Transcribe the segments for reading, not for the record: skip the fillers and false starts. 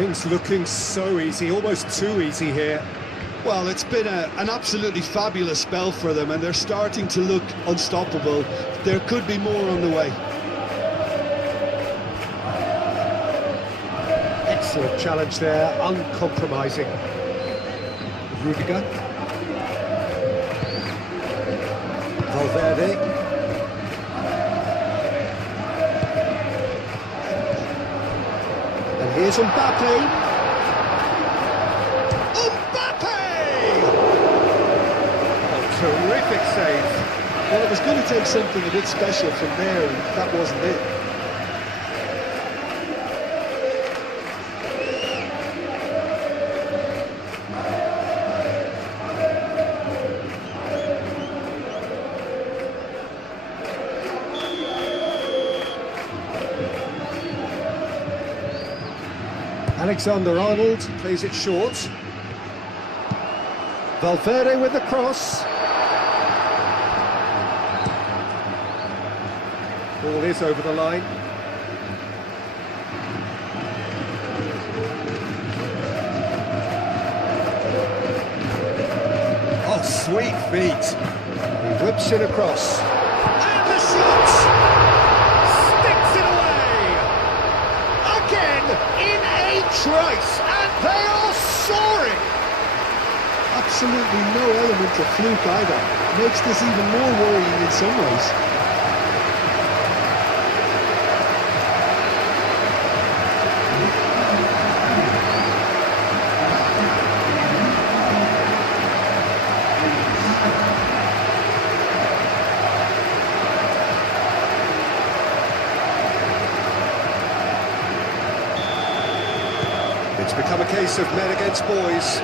Things looking so easy, almost too easy here. Well, it's been an absolutely fabulous spell for them, and they're starting to look unstoppable. There could be more on the way. Excellent challenge there, uncompromising. Rudiger. Valverde. And here's Mbappe. Terrific save. Well, it was going to take something a bit special from there, and that wasn't it. Alexander-Arnold plays it short. Valverde with the cross. Ball is over the line. Oh, sweet feet. He whips it across. And the shot! Sticks it away! Again, in a trice, and they are soaring! Absolutely no element of fluke either. Makes this even more worrying in some ways. It's become a case of men against boys.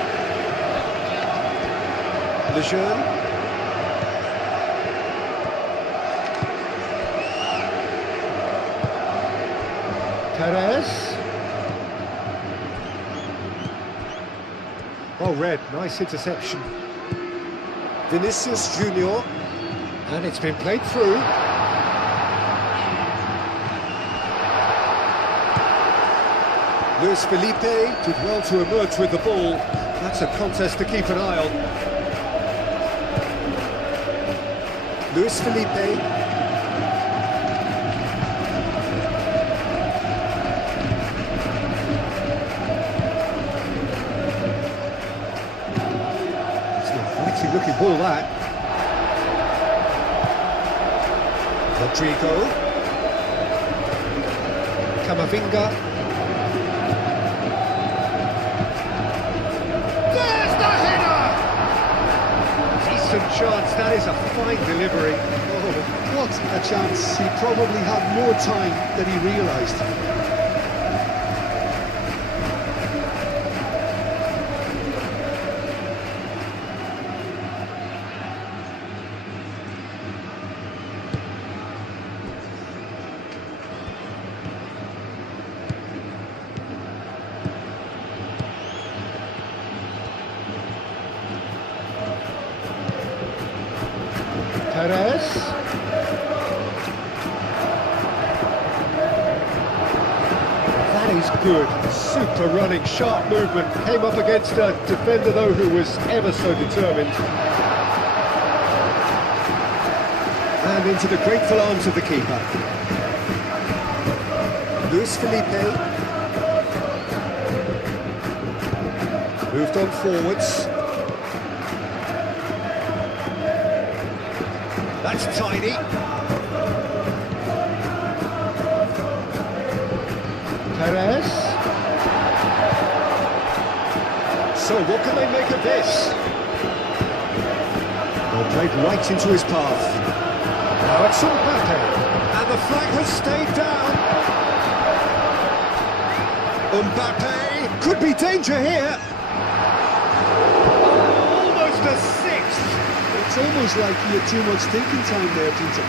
Lejeune. Perez. Well read, nice interception. Vinicius Junior. And it's been played through. Luis Felipe did well to emerge with the ball. That's a contest to keep an eye on. Luis Felipe. It's a fighting looking ball, that. Rodrigo. Camavinga. Chance, that is a fine delivery. Oh, what a chance. He probably had more time than he realised. Perez. That is good. Super running, sharp movement. Came up against a defender, though, who was ever so determined. And into the grateful arms of the keeper. Luis Felipe. Moved on forwards. That's tiny. Perez. So what can they make of this? Well, played right into his path. Now it's Mbappe, and the flag has stayed down. Mbappe could be danger here. Almost a sixth. It's almost like he had too much thinking time there, Peter.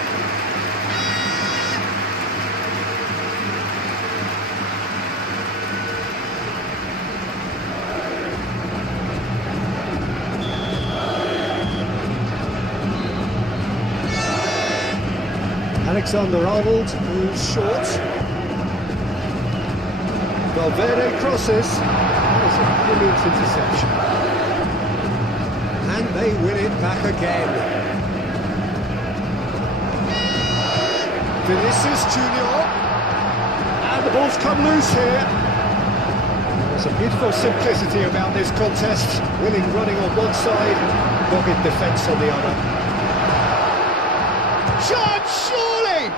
Alexander-Arnold moves short. Valverde crosses. That was a brilliant interception. And they win it back again. Vinicius Junior. And the ball's come loose here. There's a beautiful simplicity about this contest. Winning running on one side, dogged defence on the other. Chance, surely!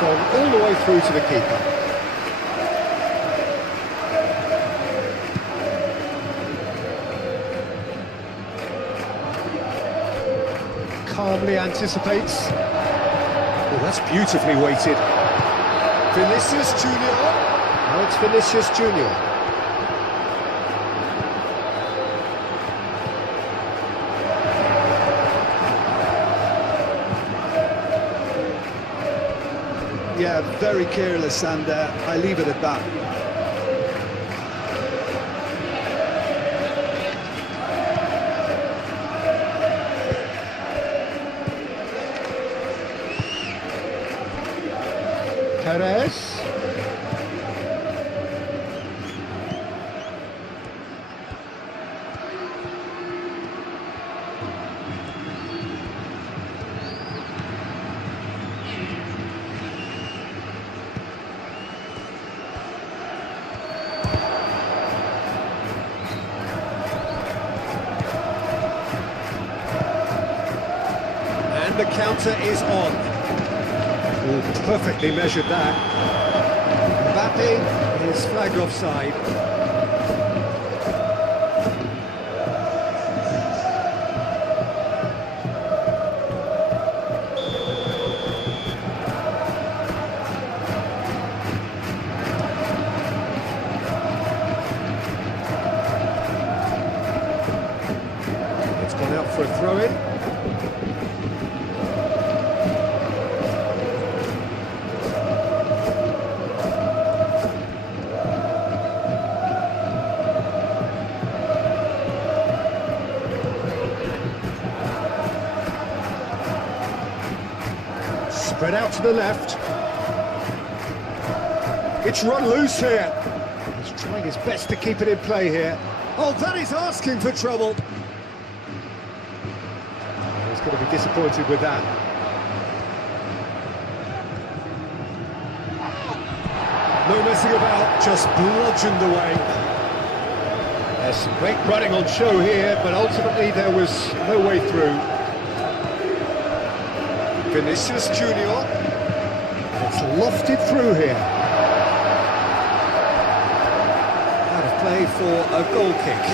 Gone all the way through to the keeper. Calmly anticipates. Oh, that's beautifully weighted. Vinicius Junior. Oh, it's Vinicius Junior. Yeah, very careless, and I leave it at that. Perez. And the counter is on. Ooh, perfectly measured that. Mbappe is flagged offside. It's gone out for a throw-in. Spread out to the left. It's run loose here. He's trying his best to keep it in play here. Oh, that is asking for trouble. He's going to be disappointed with that. No messing about, just bludgeoned away. There's some great running on show here, but ultimately there was no way through. Vinicius Junior. It's lofted through here. Out of play for a goal kick.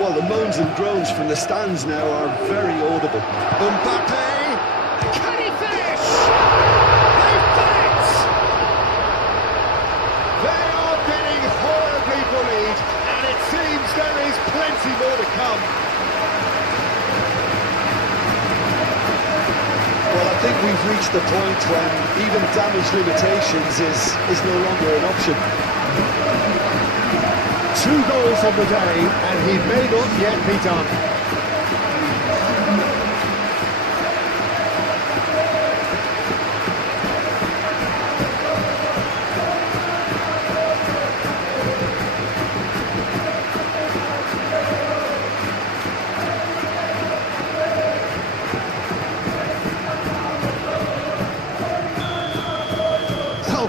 Well, the moans and groans from the stands now are very audible. Mbappe! Can he finish? They've done it! They are getting horribly bullied, and it seems there is plenty more to come. Well, I think we've reached the point when even damage limitations is no longer an option. 2 goals on the day, and he may not yet be done.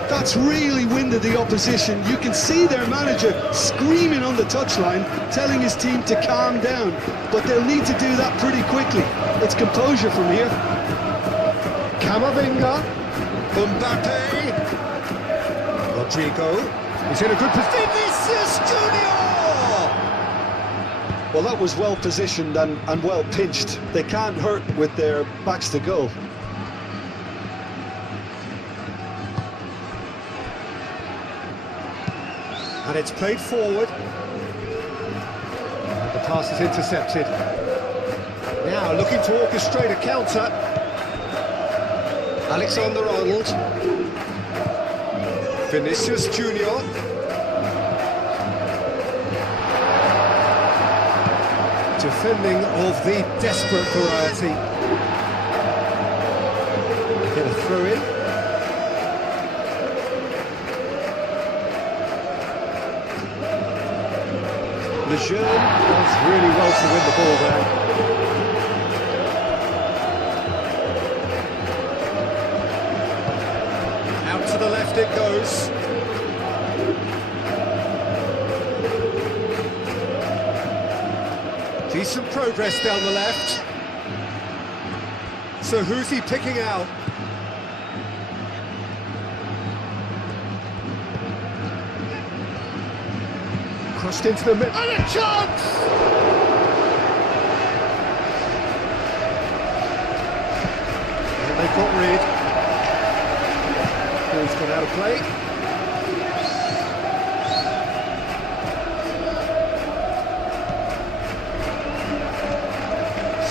That's really winded the opposition. You can see their manager screaming on the touchline, telling his team to calm down, but they'll need to do that pretty quickly. It's composure from here. Camavinga, Mbappe, Rodrigo, He's in a good position. Vinicius Junior! Well, that was well positioned and well pinched. They can't hurt with their backs to goal. And it's played forward. The pass is intercepted. Now looking to orchestrate a counter. Alexander-Arnold. Vinicius Junior. Defending of the desperate variety. Get a throw in. Lejeune does really well to win the ball there. Out to the left it goes. Decent progress down the left. So who's he picking out? Crossed into the middle. And a chance! And they've got rid. Ball's gone out of play.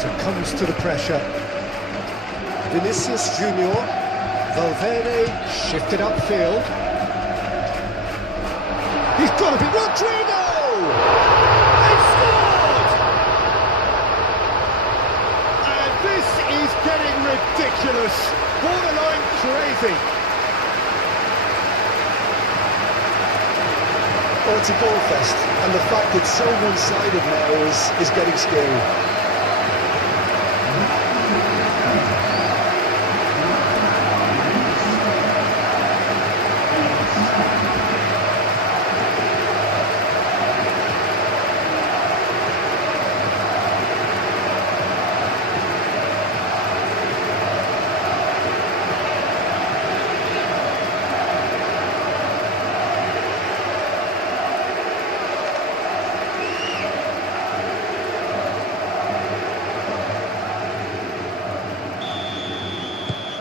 Succumbs to the pressure. Vinicius Junior. Valverde shifted upfield. He's got to be Rodrigo! They've scored! And this is getting ridiculous. Borderline crazy. Well, it's a goal fest, and the fact it's so one-sided now is getting scary.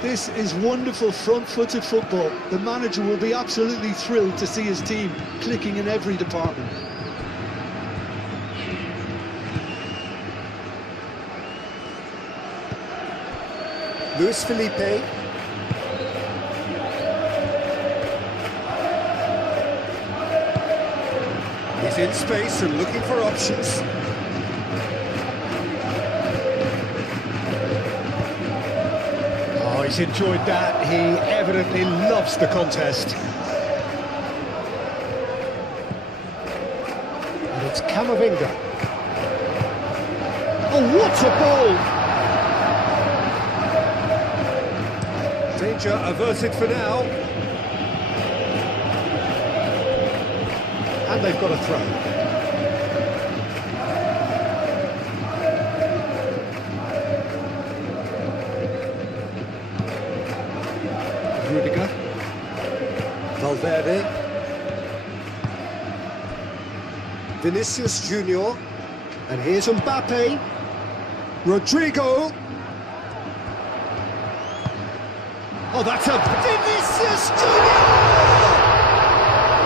This is wonderful front-footed football. The manager will be absolutely thrilled to see his team clicking in every department. Luis Felipe. He's in space and looking for options. He's enjoyed that. He evidently loves the contest. And it's Camavinga. Oh, what a ball! Danger averted for now. And they've got a throw. Rudiger, Valverde, Vinicius Junior, and here's Mbappe, Rodrigo. Oh, that's a Vinicius Junior!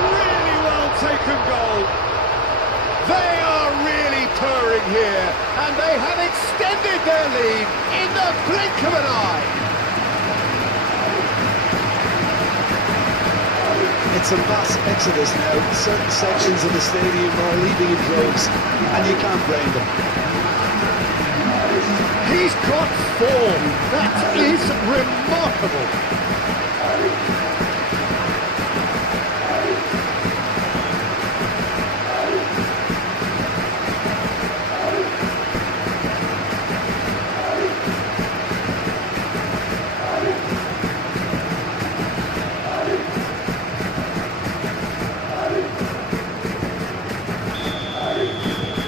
Really well taken goal. They are really purring here, and they have extended their lead in the blink of an eye. It's a mass exodus now. Certain sections of the stadium are leaving in droves, and you can't blame them. He's got form. That is remarkable.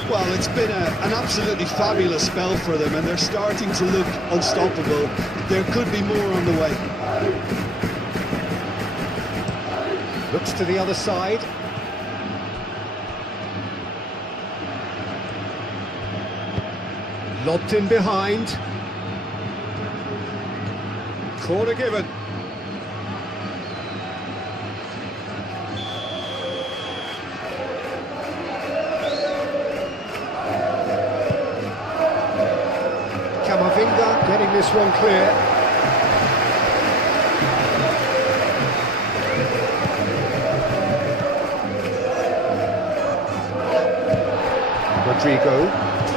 Well, it's been an absolutely fabulous spell for them, and they're starting to look unstoppable. There could be more on the way. Looks to the other side. Lobbed in behind. Corner given. Camavinga getting this one clear. Rodrigo,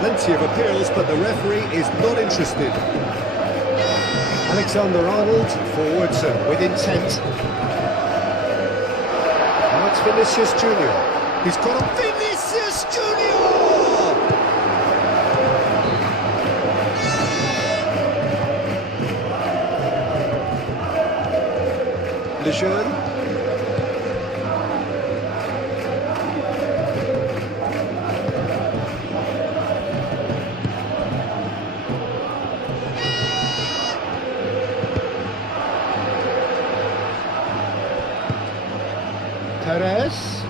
plenty of appeals, but the referee is not interested. Alexander-Arnold forwards and with intent. Now it's Vinicius Junior. He's got a Vinicius Junior! Lejeune. Perez.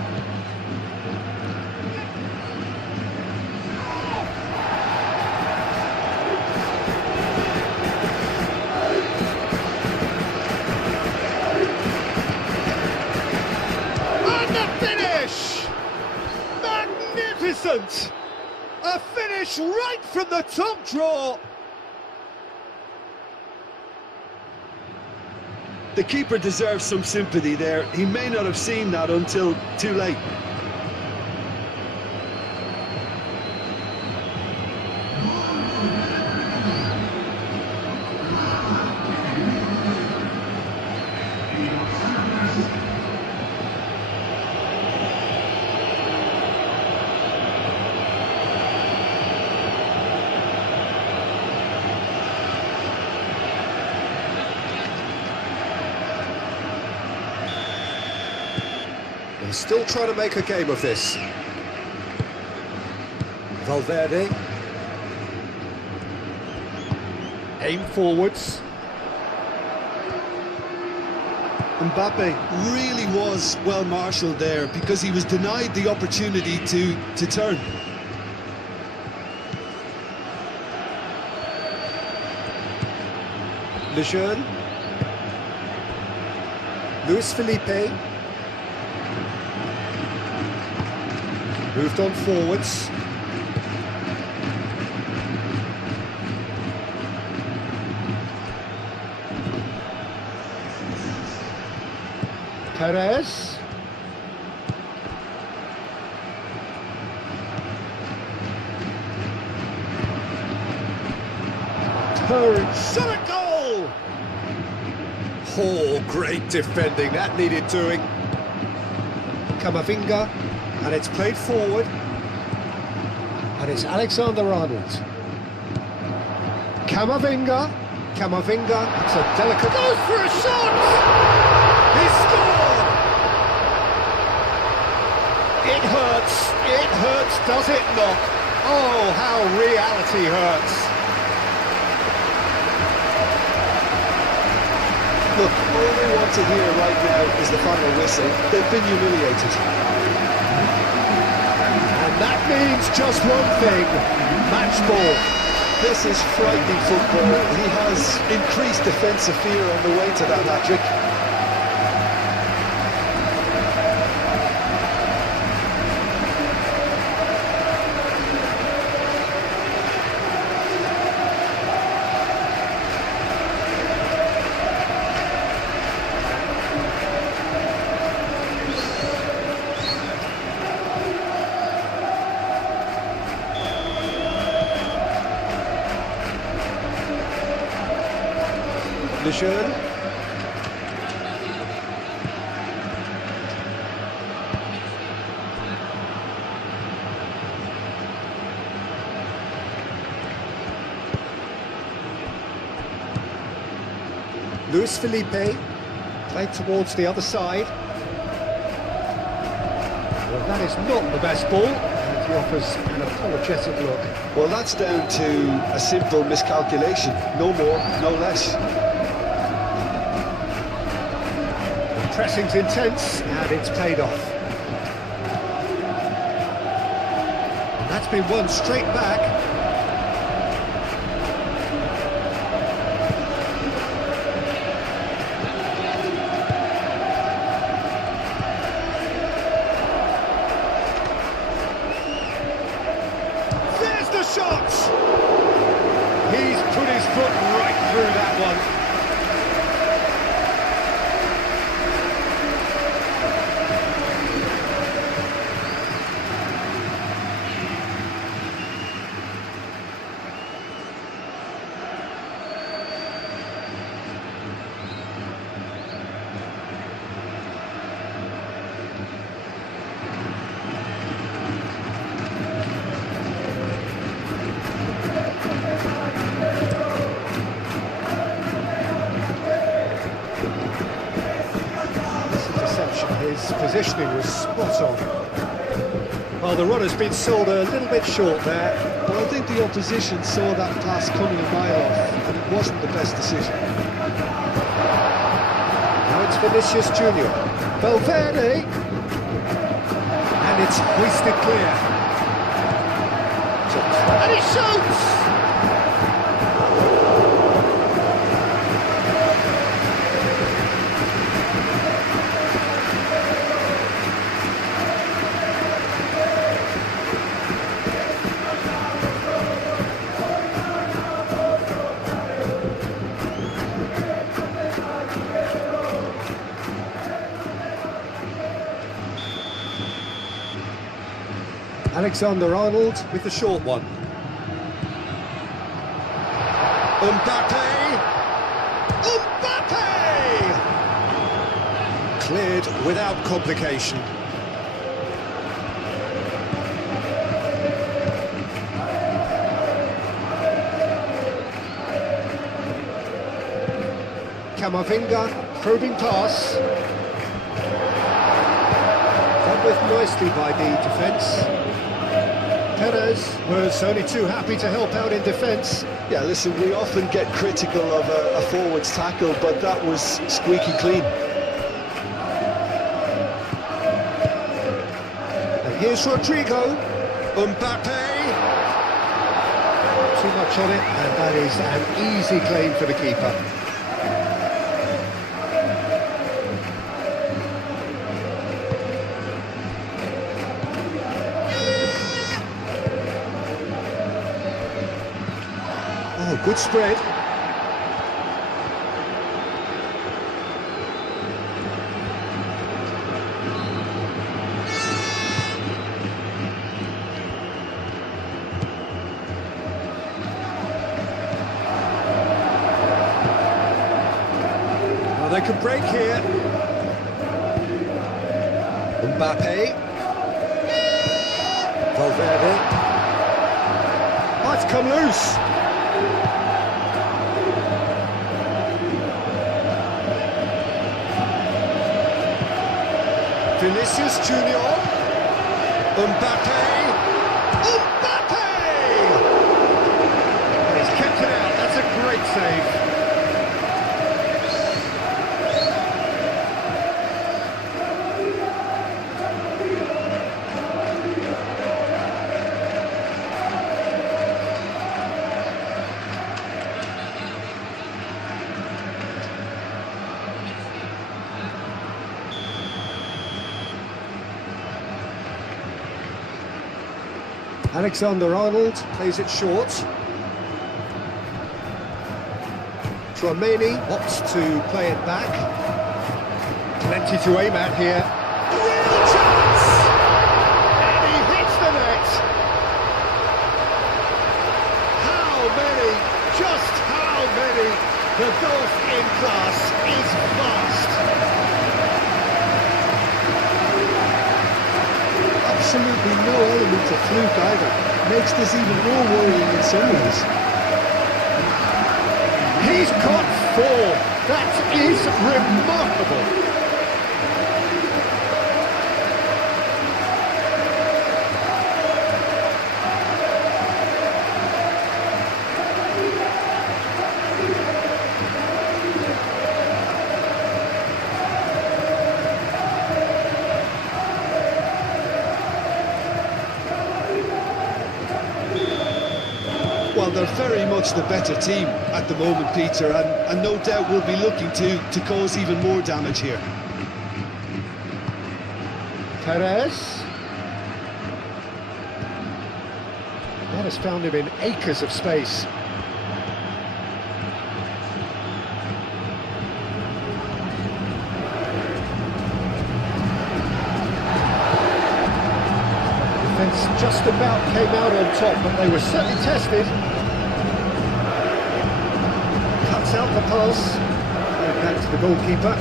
And the finish! Magnificent! A finish right from the top draw! The keeper deserves some sympathy there. He may not have seen that until too late. They're still trying to make a game of this. Valverde. Aim forwards. Mbappe really was well marshalled there because he was denied the opportunity to turn. Lejeune. Luis Felipe. Moved on forwards. Perez. Shot a goal! Oh, great defending. That needed doing. Camavinga. And it's played forward. And it's Alexander-Arnold. Camavinga. Camavinga. It's a delicate... Goes for a shot! He scored! It hurts. It hurts, does it not? Oh, how reality hurts. Look, all they want to hear right now is the final whistle. They've been humiliated. That means just one thing, match ball. This is frightening football. He has increased defensive fear on the way to that hat-trick. Lejeune. Luis Felipe, played towards the other side. Well, that is not the best ball, and he offers an apologetic look. Well, that's down to a simple miscalculation. No more, no less. Pressing's intense, and it's paid off. That's been won straight back. There's the shot! He's put his foot right through that one. His positioning was spot on. Well, the runner's been sold a little bit short there. But I think the opposition saw that pass coming a mile off, and it wasn't the best decision. Now it's Vinicius Junior. Valverde. And it's hoisted clear. And he shoots! Alexander-Arnold with the short one. Mbappe! Cleared without complication. Camavinga, probing pass. Dealt with nicely by the defence. Perez was only too happy to help out in defence. Yeah, listen, we often get critical of a forward's tackle, but that was squeaky clean. And here's Rodrigo. Mbappe. Too much on it, and that is an easy claim for the keeper. Oh, good spread. Well, they could break here. Mbappe. Valverde. Oh, it's come loose. Vinicius Junior. Mbappe. And he's kept it out. That's a great save. Alexander-Arnold plays it short. Tchouaméni opts to play it back. Plenty to aim at here. Real chance! And he hits the net! How many? Just how many? The golf in class is vast. Absolutely no element of fluke either. Makes this even more worrying in some ways. He's got four. That is remarkable. they're very much the better team at the moment, Peter, and no doubt will be looking to cause even more damage here. Perez. That has found him in acres of space. Defence just about came out on top, but they were certainly tested. Cuts out the pass. Going back to the goalkeeper.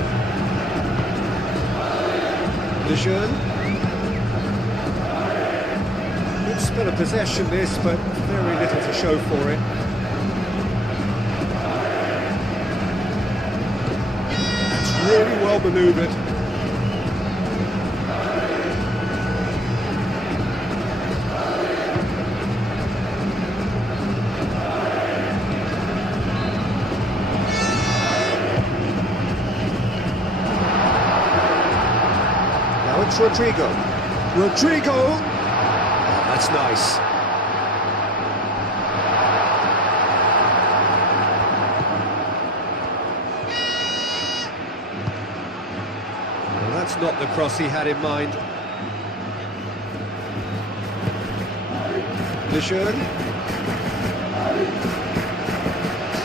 Lejeune. Good spell of possession this, but very little to show for it. That's really well manoeuvred. Now it's Rodrigo. Rodrigo! That's nice. Well, that's not the cross he had in mind. Lejeune.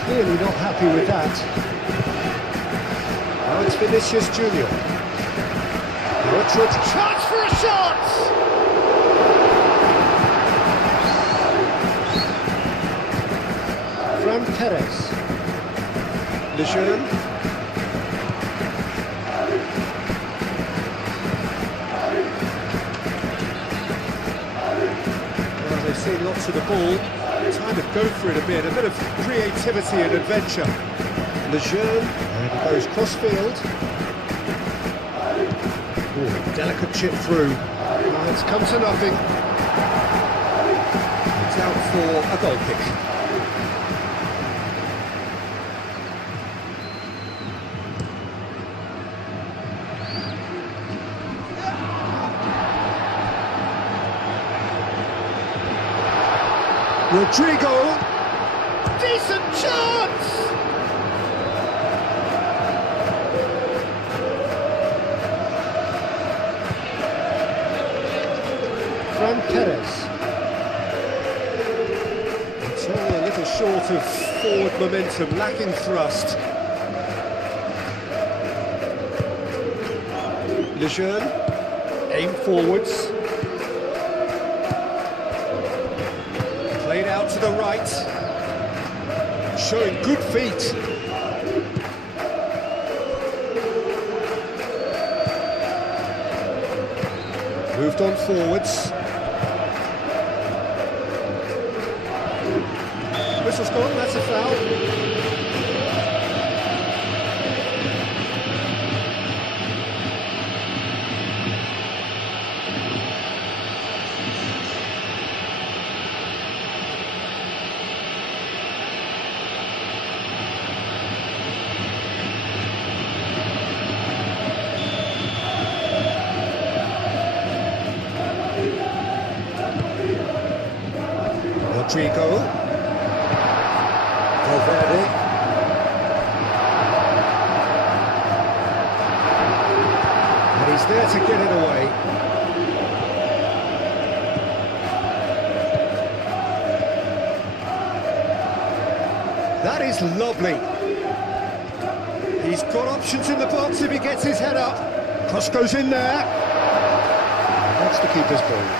Clearly not happy with that. Now it's Vinicius Junior. Now it's Rodrigo. Chance for a shot! From Perez. Lejeune. Well, they've seen lots of the ball. Time to go for it a bit of creativity and adventure. Lejeune, and he goes cross-field. Ooh, delicate chip through. Oh, it's come to nothing. It's out for a goal kick. Rodrigo, decent chance! From Perez. It's all a little short of forward momentum, lacking thrust. Lejeune, aim forwards. Played out to the right, showing good feet. Moved on forwards. Whistle's gone, that's a foul. Rodrigo, Valverde, and he's there to get it away. That is lovely. He's got options in the box if he gets his head up. Cross goes in there. That's the keeper's ball.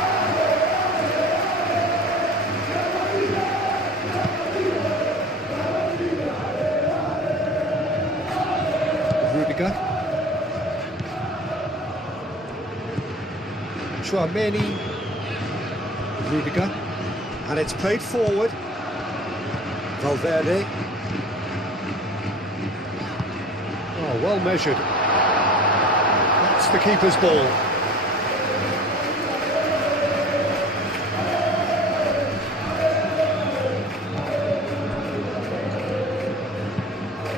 Chouameni, Rudiger, and it's played forward. Valverde. Oh, well measured. That's the keeper's ball.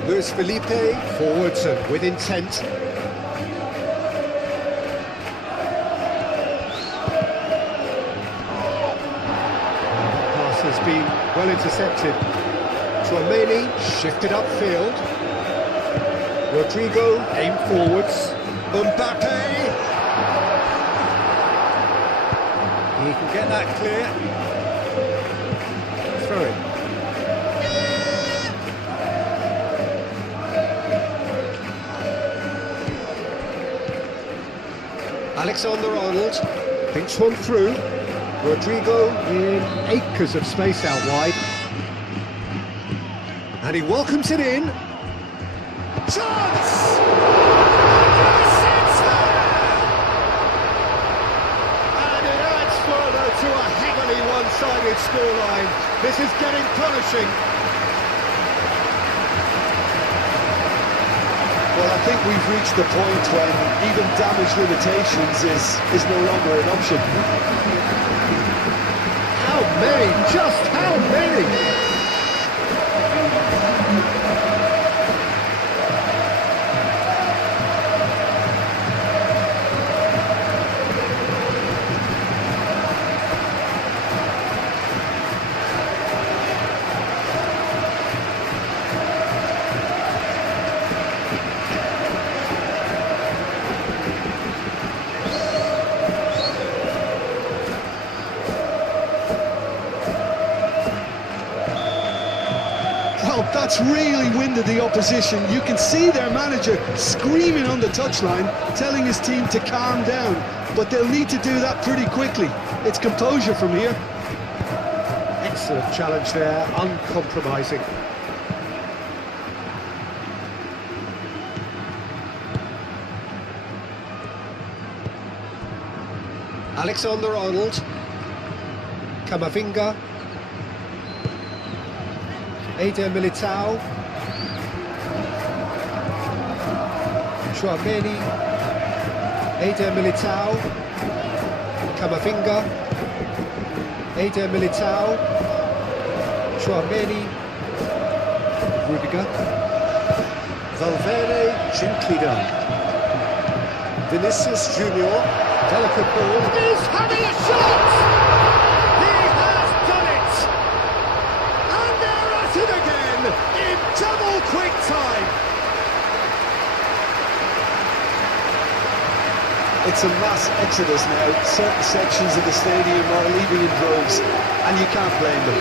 Luis Felipe, forwards and with intent. Pass has been Well intercepted. Tchouaméni shifted upfield. Rodrigo aimed forwards. Mbappe. He can get that clear. Throw it. Alexander-Arnold thinks one through. Rodrigo in acres of space out wide. And he welcomes it in. Chance! And it adds further to a heavily one-sided scoreline. This is getting punishing. Well, I think we've reached the point when even damage limitations is no longer an option. How many? Just how many? That's really winded the opposition. You can see their manager screaming on the touchline, telling his team to calm down, but they'll need to do that pretty quickly. It's composure from here. Excellent challenge there, uncompromising. Alexander-Arnold. Camavinga. Eder Militao. Tchouaméni. Eder Militao. Camavinga. Eder Militao. Tchouaméni. Rudiger. Valverde, gently done. Vinicius Junior. Delicate ball. He's having a shot! In double quick time. It's a mass exodus now. Certain sections of the stadium are leaving in droves, and you can't blame them.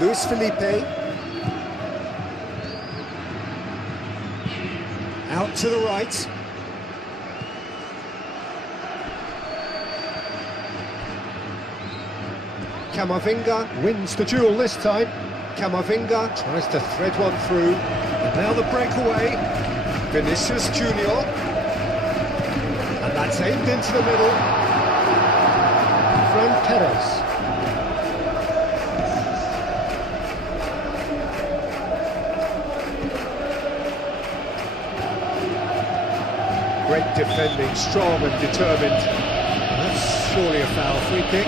Luis Felipe. Out to the right. Camavinga wins the duel this time. Camavinga tries to thread one through. And now the breakaway. Vinicius Junior. And that's aimed into the middle. Fran Perez. Great defending, strong and determined. And that's surely a foul. Free kick.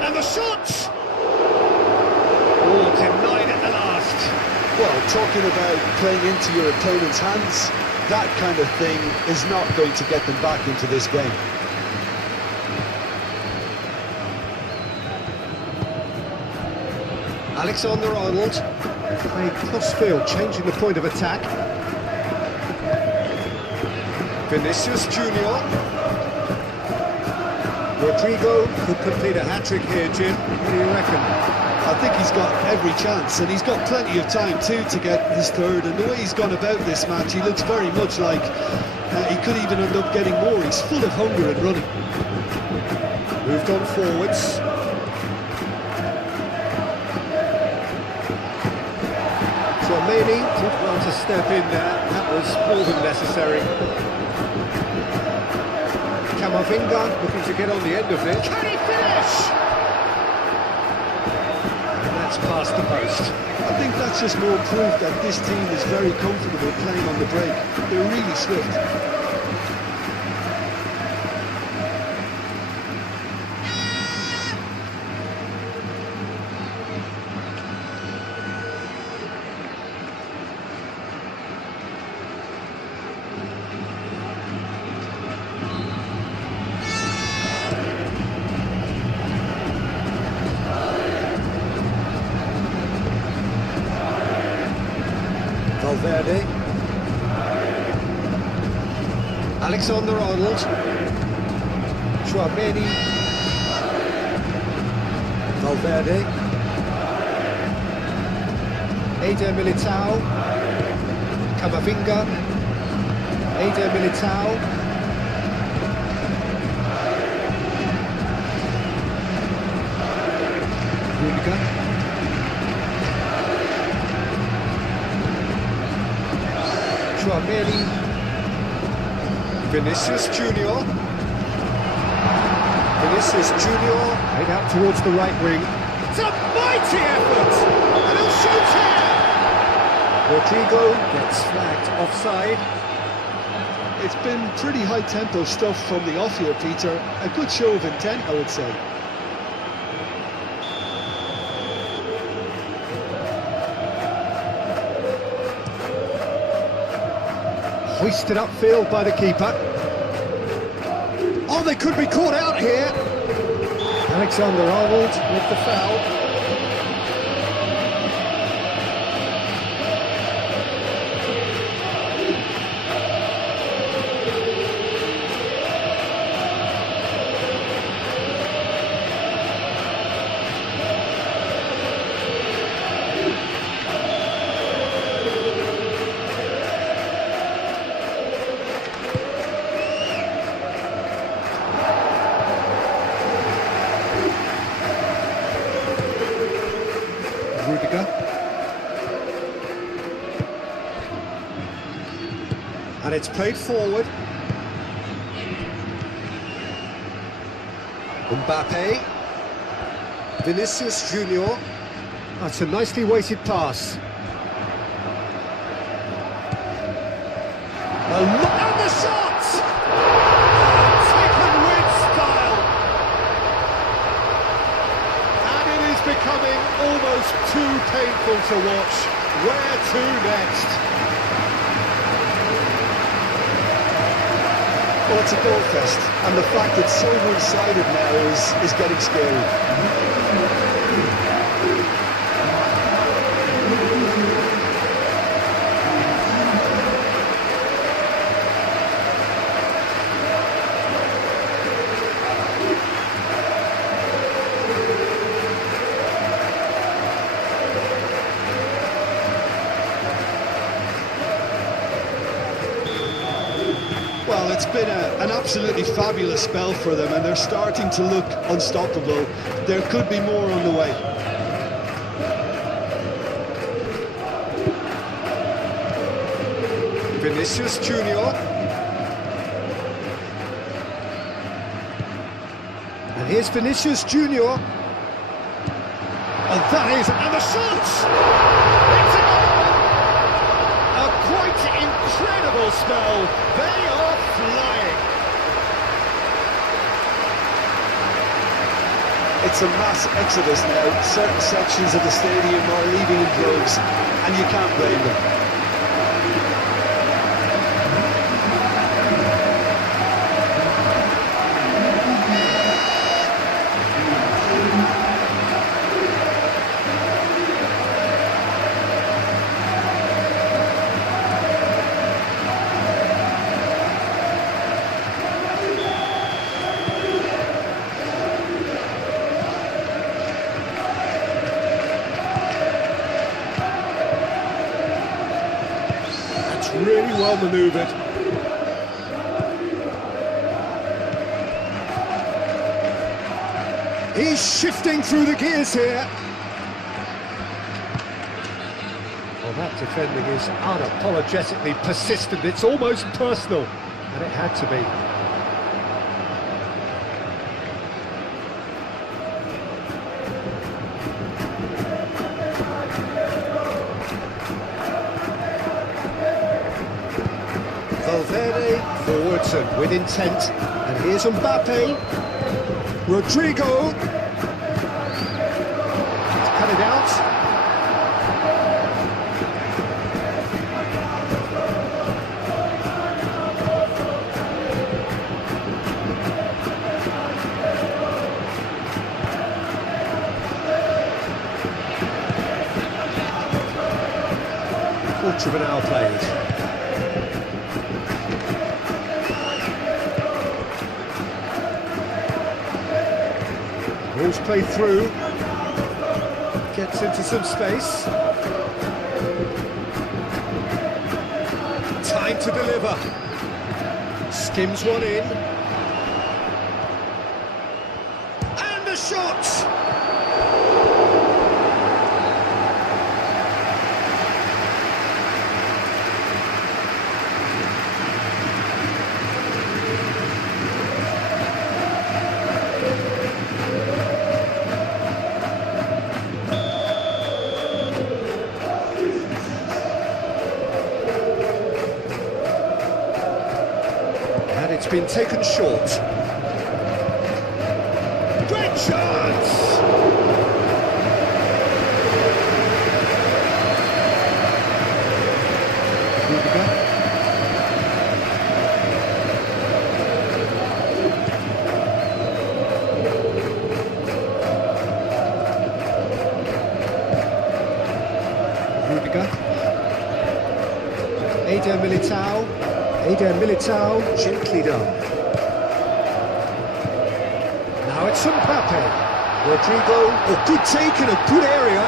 And the shot! Denied at the last. Well, talking about playing into your opponent's hands, that kind of thing is not going to get them back into this game. Alexander-Arnold playing cross-field, changing the point of attack. Vinicius Junior. Rodrigo could complete a hat-trick here, Jim. What do you reckon? I think he's got every chance, and he's got plenty of time too to get his third. And the way he's gone about this match, he looks very much like he could even end up getting more. He's full of hunger and running. Moved on forwards. Tchouameni did well to step in there. That was more than necessary. Camavinga looking to get on the end of this. Can he finish? And that's past the post. I think that's just more proof that this team is very comfortable playing on the break. They're really swift. Valverde, Alexander-Arnold, Tchouameni, Valverde, Eder Militao, Camavinga, Eder Militao, Rudiger. Tchouameni, Vinicius Junior. Vinicius Junior, head out towards the right wing. It's a mighty effort, and he'll shoot here. Rodrigo gets flagged offside. It's been pretty high-tempo stuff from the off here, Peter. A good show of intent, I would say. Hoisted upfield by the keeper. Oh, they could be caught out here. Alexander-Arnold with the foul. Rudiger. And it's played forward. Mbappe. Vinicius Junior. That's a nicely weighted pass. And the shot! Taken with style. And it is becoming almost too painful to watch. Where to next? Well, it's a goal fest, and the fact it's so one-sided now is getting scary. Well, it's been an absolutely fabulous spell for them, and they're starting to look unstoppable. There could be more on the way. Vinicius Junior. And here's Vinicius Junior. And that is, and the shot! It's a goal! A quite incredible spell. They are flying. It's a mass exodus now. Certain sections of the stadium are leaving in droves, and you can't blame them. well manoeuvred. He's shifting through the gears here. Well, that defending is unapologetically persistent. It's almost personal, and it had to be. Valverde forwards and with intent, and here's Mbappe. Rodrigo. He's cut it out. Quarter of an hour played. Ball's played through, gets into some space. Time to deliver. Skims one in. And the shot! It's been taken short. Great chance! Rudiger. Eder Militao, gently done. Now it's Mbappe. Rodrigo, a good take in a good area.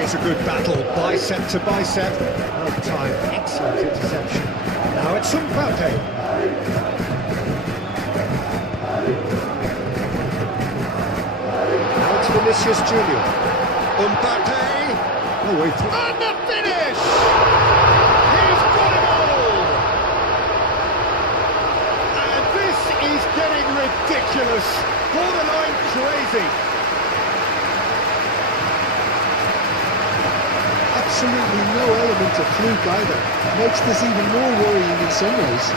It's a good battle, bicep to bicep. Well time, excellent interception. Now it's Mbappe. Now it's Vinicius Junior. Mbappe. No way through. And the finish! He's got it all! And this is getting ridiculous. Borderline crazy. Absolutely no element of fluke either. Makes this even more worrying in some ways.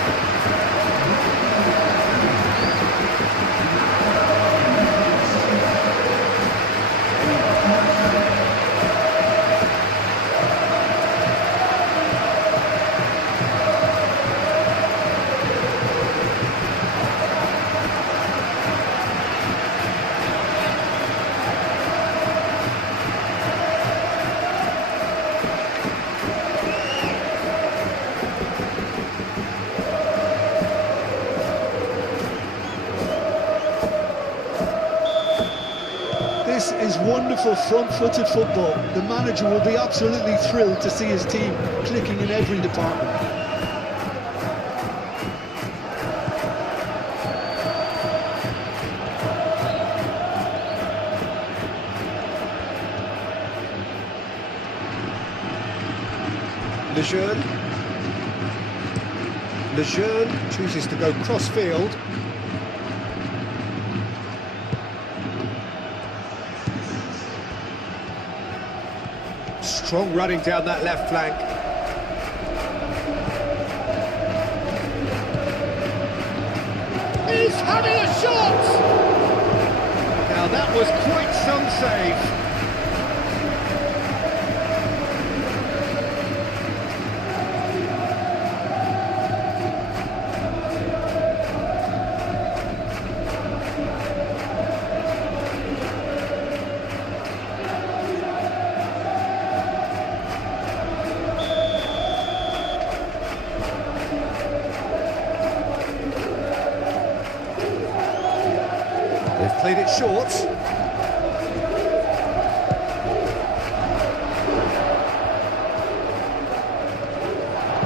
This is wonderful front-footed football. The manager will be absolutely thrilled to see his team clicking in every department. Lejeune chooses to go cross-field. Strong running down that left flank. He's having a shot! Now that was quite some save. They've played it short.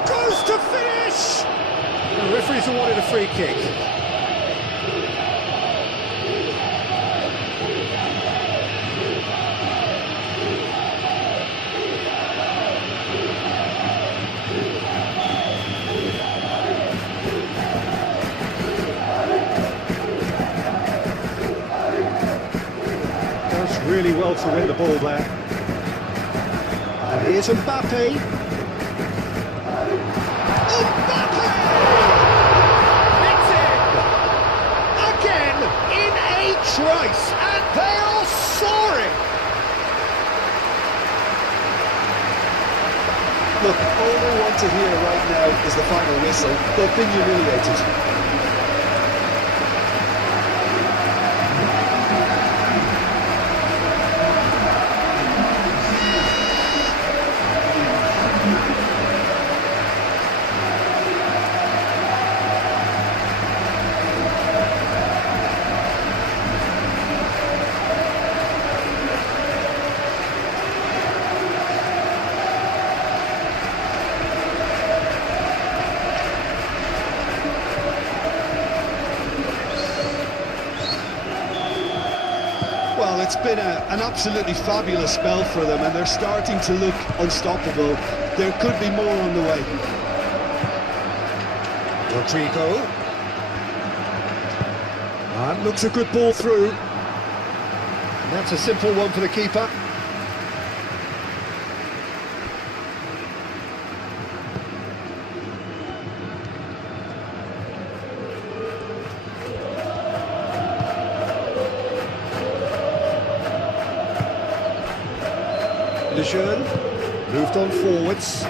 Goes to finish! The referee's awarded a free kick. Really well to win the ball there. And here's Mbappe. Mbappe! It's in! Again, in a trice, and they are soaring! Look, all they want to hear right now is the final whistle. They've been humiliated. Well, it's been an absolutely fabulous spell for them, and they're starting to look unstoppable. There could be more on the way. Rodrigo. And looks a good ball through. And that's a simple one for the keeper. Lejeune moved on forwards.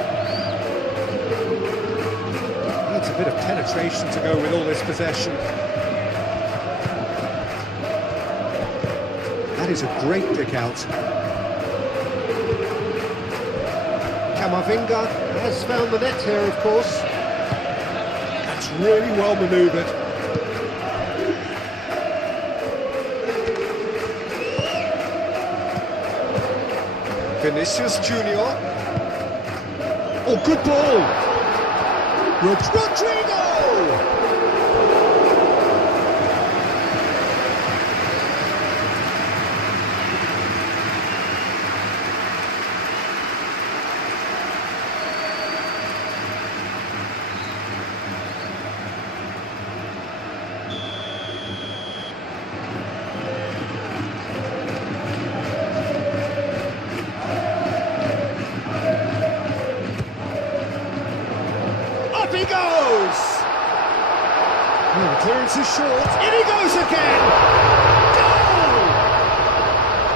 Needs a bit of penetration to go with all this possession. That is a great pick out. Camavinga has found the net here, of course. That's really well manoeuvred. Vinicius Junior. Oh, good ball. Rodrigo! He goes! Oh, the clearance is short. In he goes again! Goal!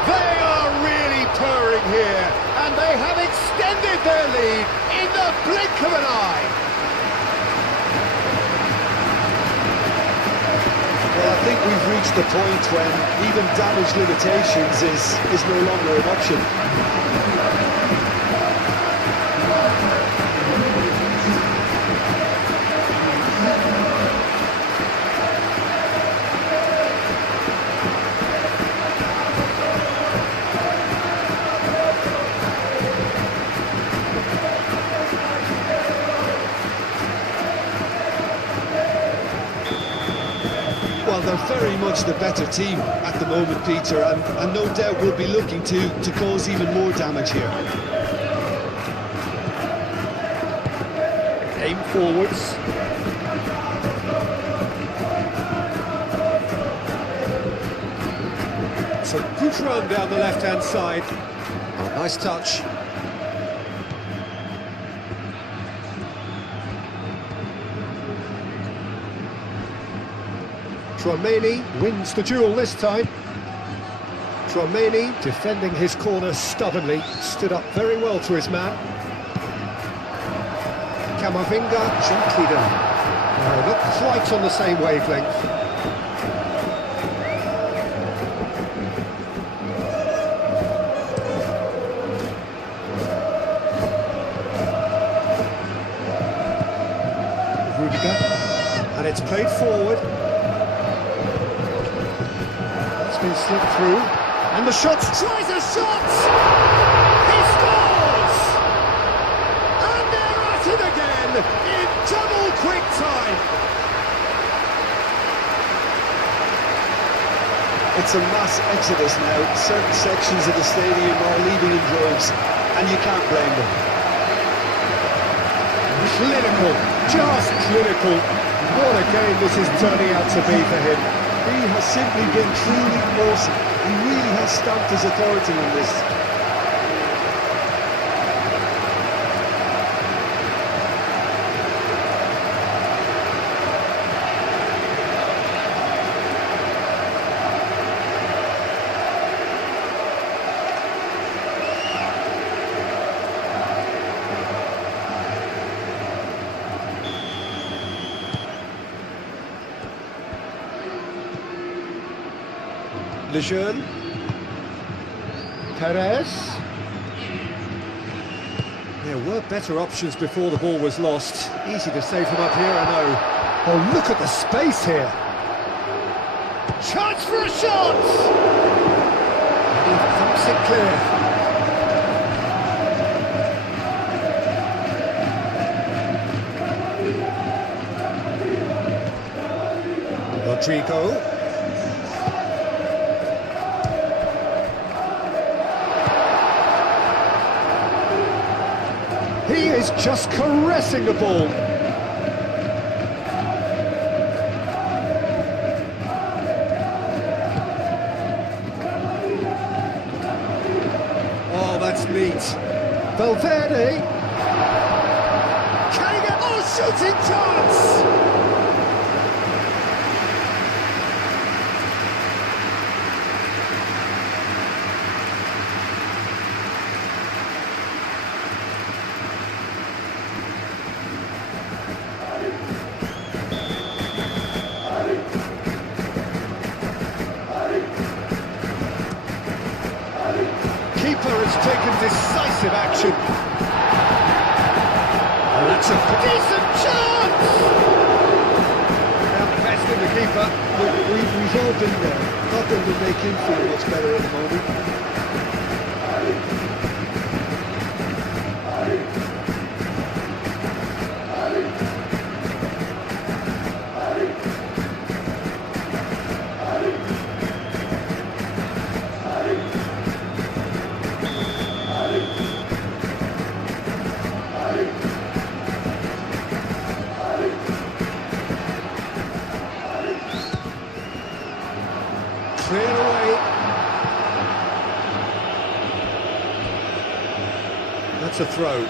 They are really purring here, and they have extended their lead in the blink of an eye. Well, I think we've reached the point when even damage limitations is no longer an option. Well, they're very much the better team at the moment, Peter, and no doubt will be looking to cause even more damage here. Aim forwards. It's a good run down the left-hand side. Oh, nice touch. Tchouaméni wins the duel this time. Tchouaméni defending his corner stubbornly, stood up very well to his man. Camavinga gently done. No, not quite on the same wavelength. Rudiger, and it's played forward. been slipped through. And the shot, tries a shot! He scores! And they're at it again in double quick time. It's a mass exodus now. Certain sections of the stadium are leaving in droves, and you can't blame them. Clinical, just clinical. What a game this is turning out to be for him. He has simply been truly awesome. He really has stamped his authority on this. Lejeune, Perez. There were better options before the ball was lost. Easy to say from up here, I know. Oh, look at the space here. Chance for a shot! And he thumps it clear. Rodrigo. He is just caressing the ball. Oh, that's neat. Valverde. Can he get... Oh, shooting chance! Has taken decisive action. And that's a decent chance! Now besting the keeper. We've all been there. Nothing will make him feel much better at the moment. Cleared away. That's a throw.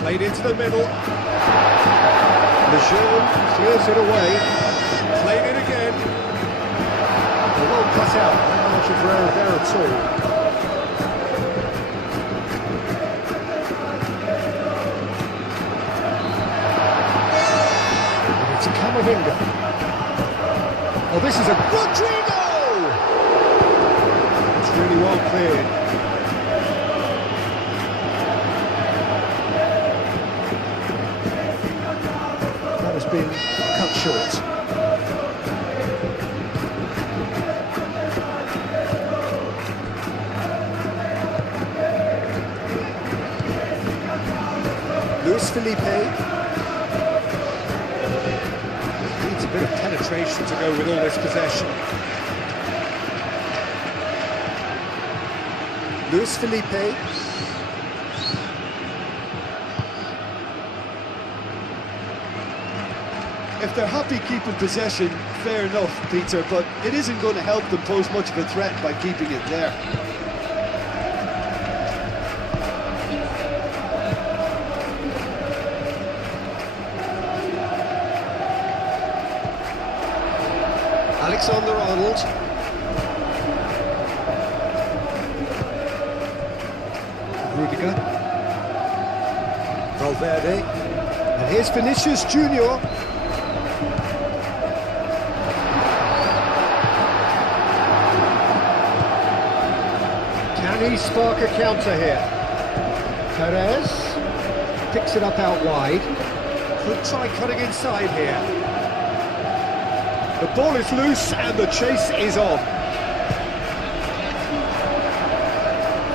Played into the middle. Lejeune clears it away. Played it again. They won't cut out. No margin for error there at all. Oh, this is a Rodrigo! It's really well cleared. That has been cut short. Luis Felipe. A bit of penetration to go with all this possession. Luis Felipe. If they're happy keeping possession, fair enough, Peter, but it isn't going to help them pose much of a threat by keeping it there. Alexander-Arnold. Rudiger. Valverde. And here's Vinicius Junior. Can he spark a counter here? Perez. picks it up out wide. Could try cutting inside here. The ball is loose and the chase is on.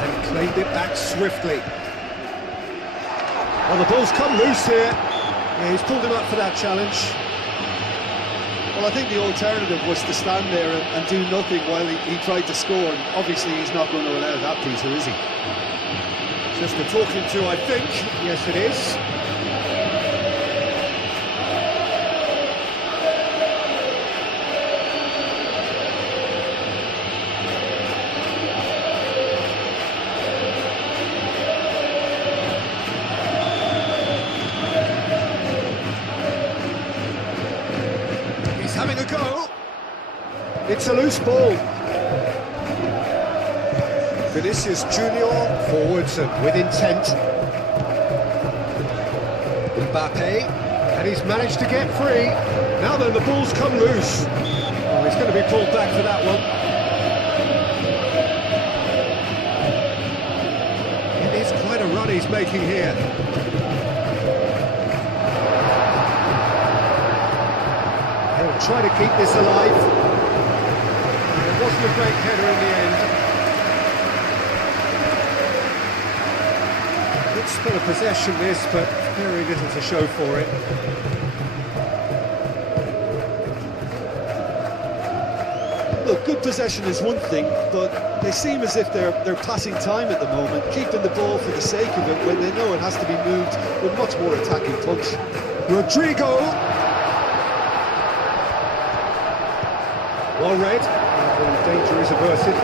And claimed it back swiftly. Well, the ball's come loose here. Yeah, he's pulled him up for that challenge. Well, I think the alternative was to stand there and do nothing while he tried to score, and obviously he's not going to allow that, Peter, is he? Just a talking to, I think. Yes, it is. He's having a go. It's a loose ball. Vinicius Junior forwards and with intent. Mbappe, and he's managed to get free. Now then, the ball's come loose. Oh, he's going to be pulled back for that one. It is quite a run he's making here. He'll try to keep this alive. It wasn't a great header in the end. Good spell of possession this, but very little to show for it. Look, good possession is one thing, but they seem as if they're passing time at the moment, keeping the ball for the sake of it when they know it has to be moved with much more attacking punch. Rodrigo! Well read, the danger is averted.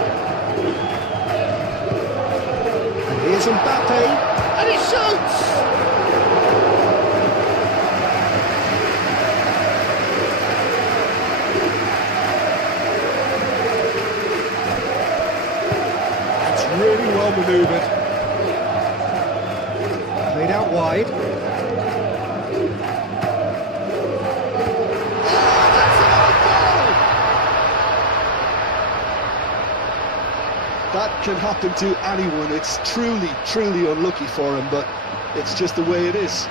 And here's Mbappe, and he shoots! That's really well manoeuvred. Played out wide. That can happen to anyone. It's truly, truly unlucky for him, but it's just the way it is.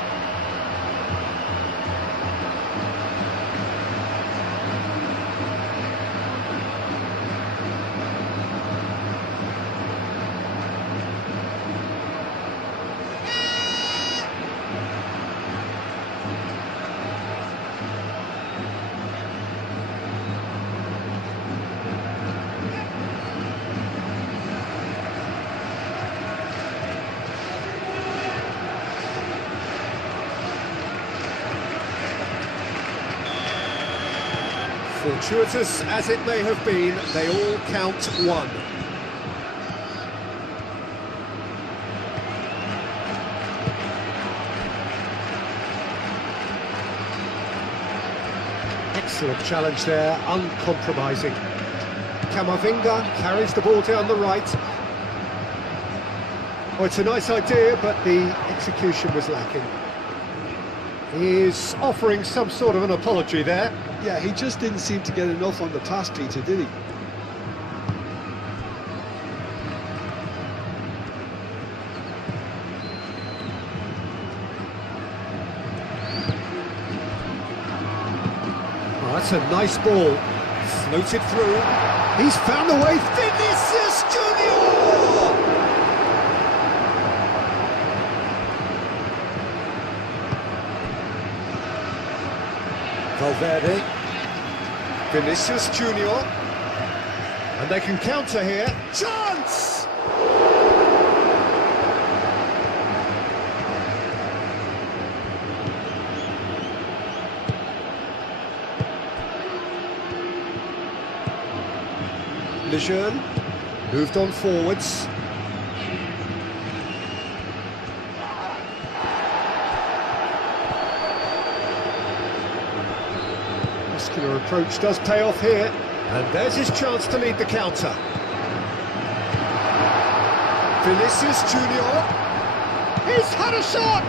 Fortuitous as it may have been, they all count one. Excellent challenge there, uncompromising. Camavinga carries the ball down the right. Oh, it's a nice idea, but the execution was lacking. He is offering some sort of an apology there. Yeah, he just didn't seem to get enough on the pass, Peter, did he? Oh, that's a nice ball. Floated through. He's found a way. Vinicius Junior! Valverde, Vinicius Junior, and they can counter here. Chance! Lejeune moved on forwards. Muscular approach does pay off here, and there's his chance to lead the counter. Vinicius Junior, he's had a shot!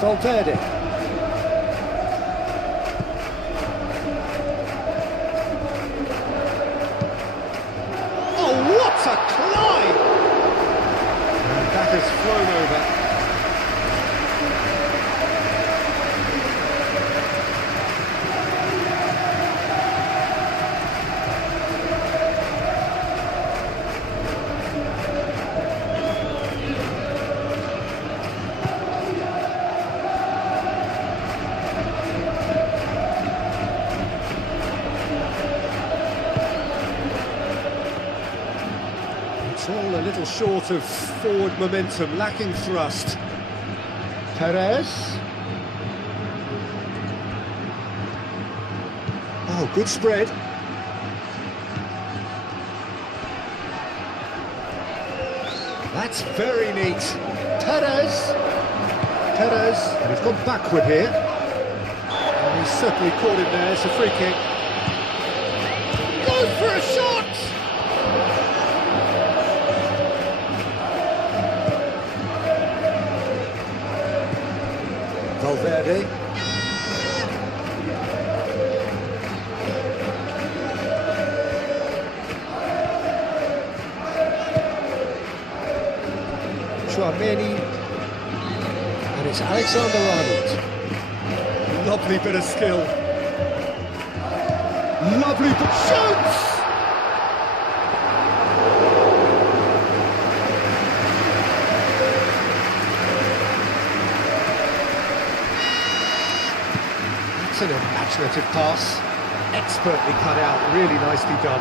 Valverde. Oh, what a climb! And that has flown over. All a little short of forward momentum, lacking thrust. Perez. Oh, good spread. That's very neat. Perez. And he's gone backward here. And he's certainly caught him there. It's a free kick. Goes for a shot! Valverde. Chouameni. And it's Alexander-Arnold. Lovely bit of skill. Lovely bit. Shoots! An imaginative pass, expertly cut out, really nicely done.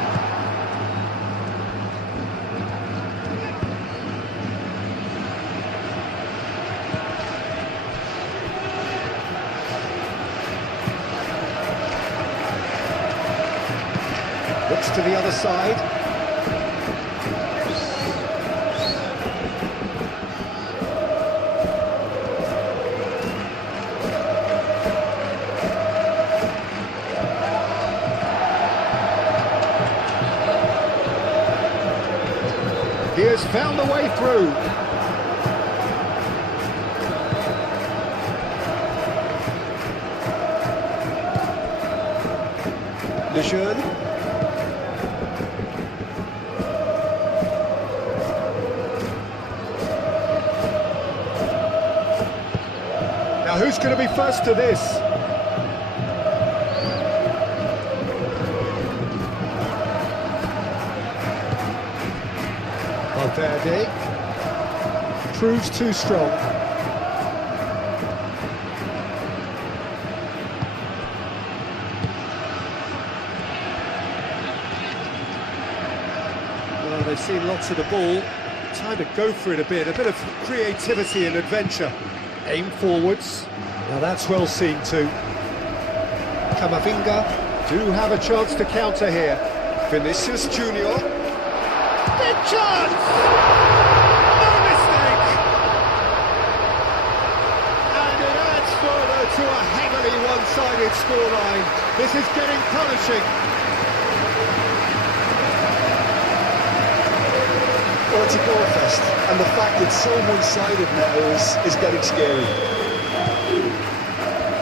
Looks to the other side. He has found a way through. Lejeune. Now who's going to be first to this? Valverde proves too strong. Well, they've seen lots of the ball. Time to go for it a bit of creativity and adventure. Aim forwards. Now that's well seen too. Camavinga do have a chance to counter here. Vinicius Junior. Big chance! No mistake! And it adds further to a heavily one-sided scoreline. This is getting punishing. Well, it's a goal fest, and the fact it's so one-sided now is getting scary.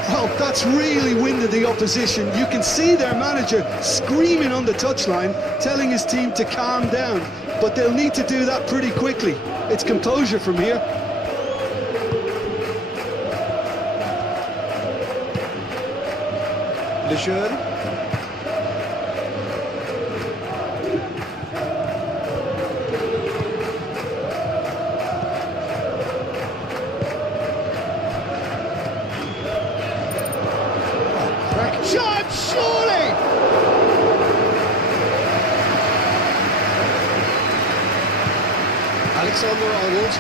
Well, that's really winded the opposition. You can see their manager screaming on the touchline, telling his team to calm down. But they'll need to do that pretty quickly. It's composure from here. Lejeune. Crack chance, surely! Alexander-Arnold.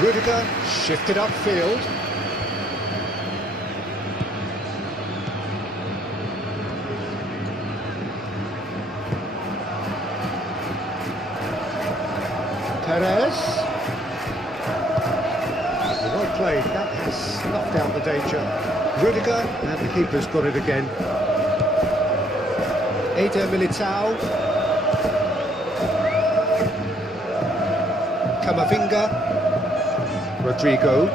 Rudiger shifted upfield. Perez. Well played, that has snuffed out the danger. Rudiger, and the keeper's got it again. Eder Militao. Camavinga. Rodrigo.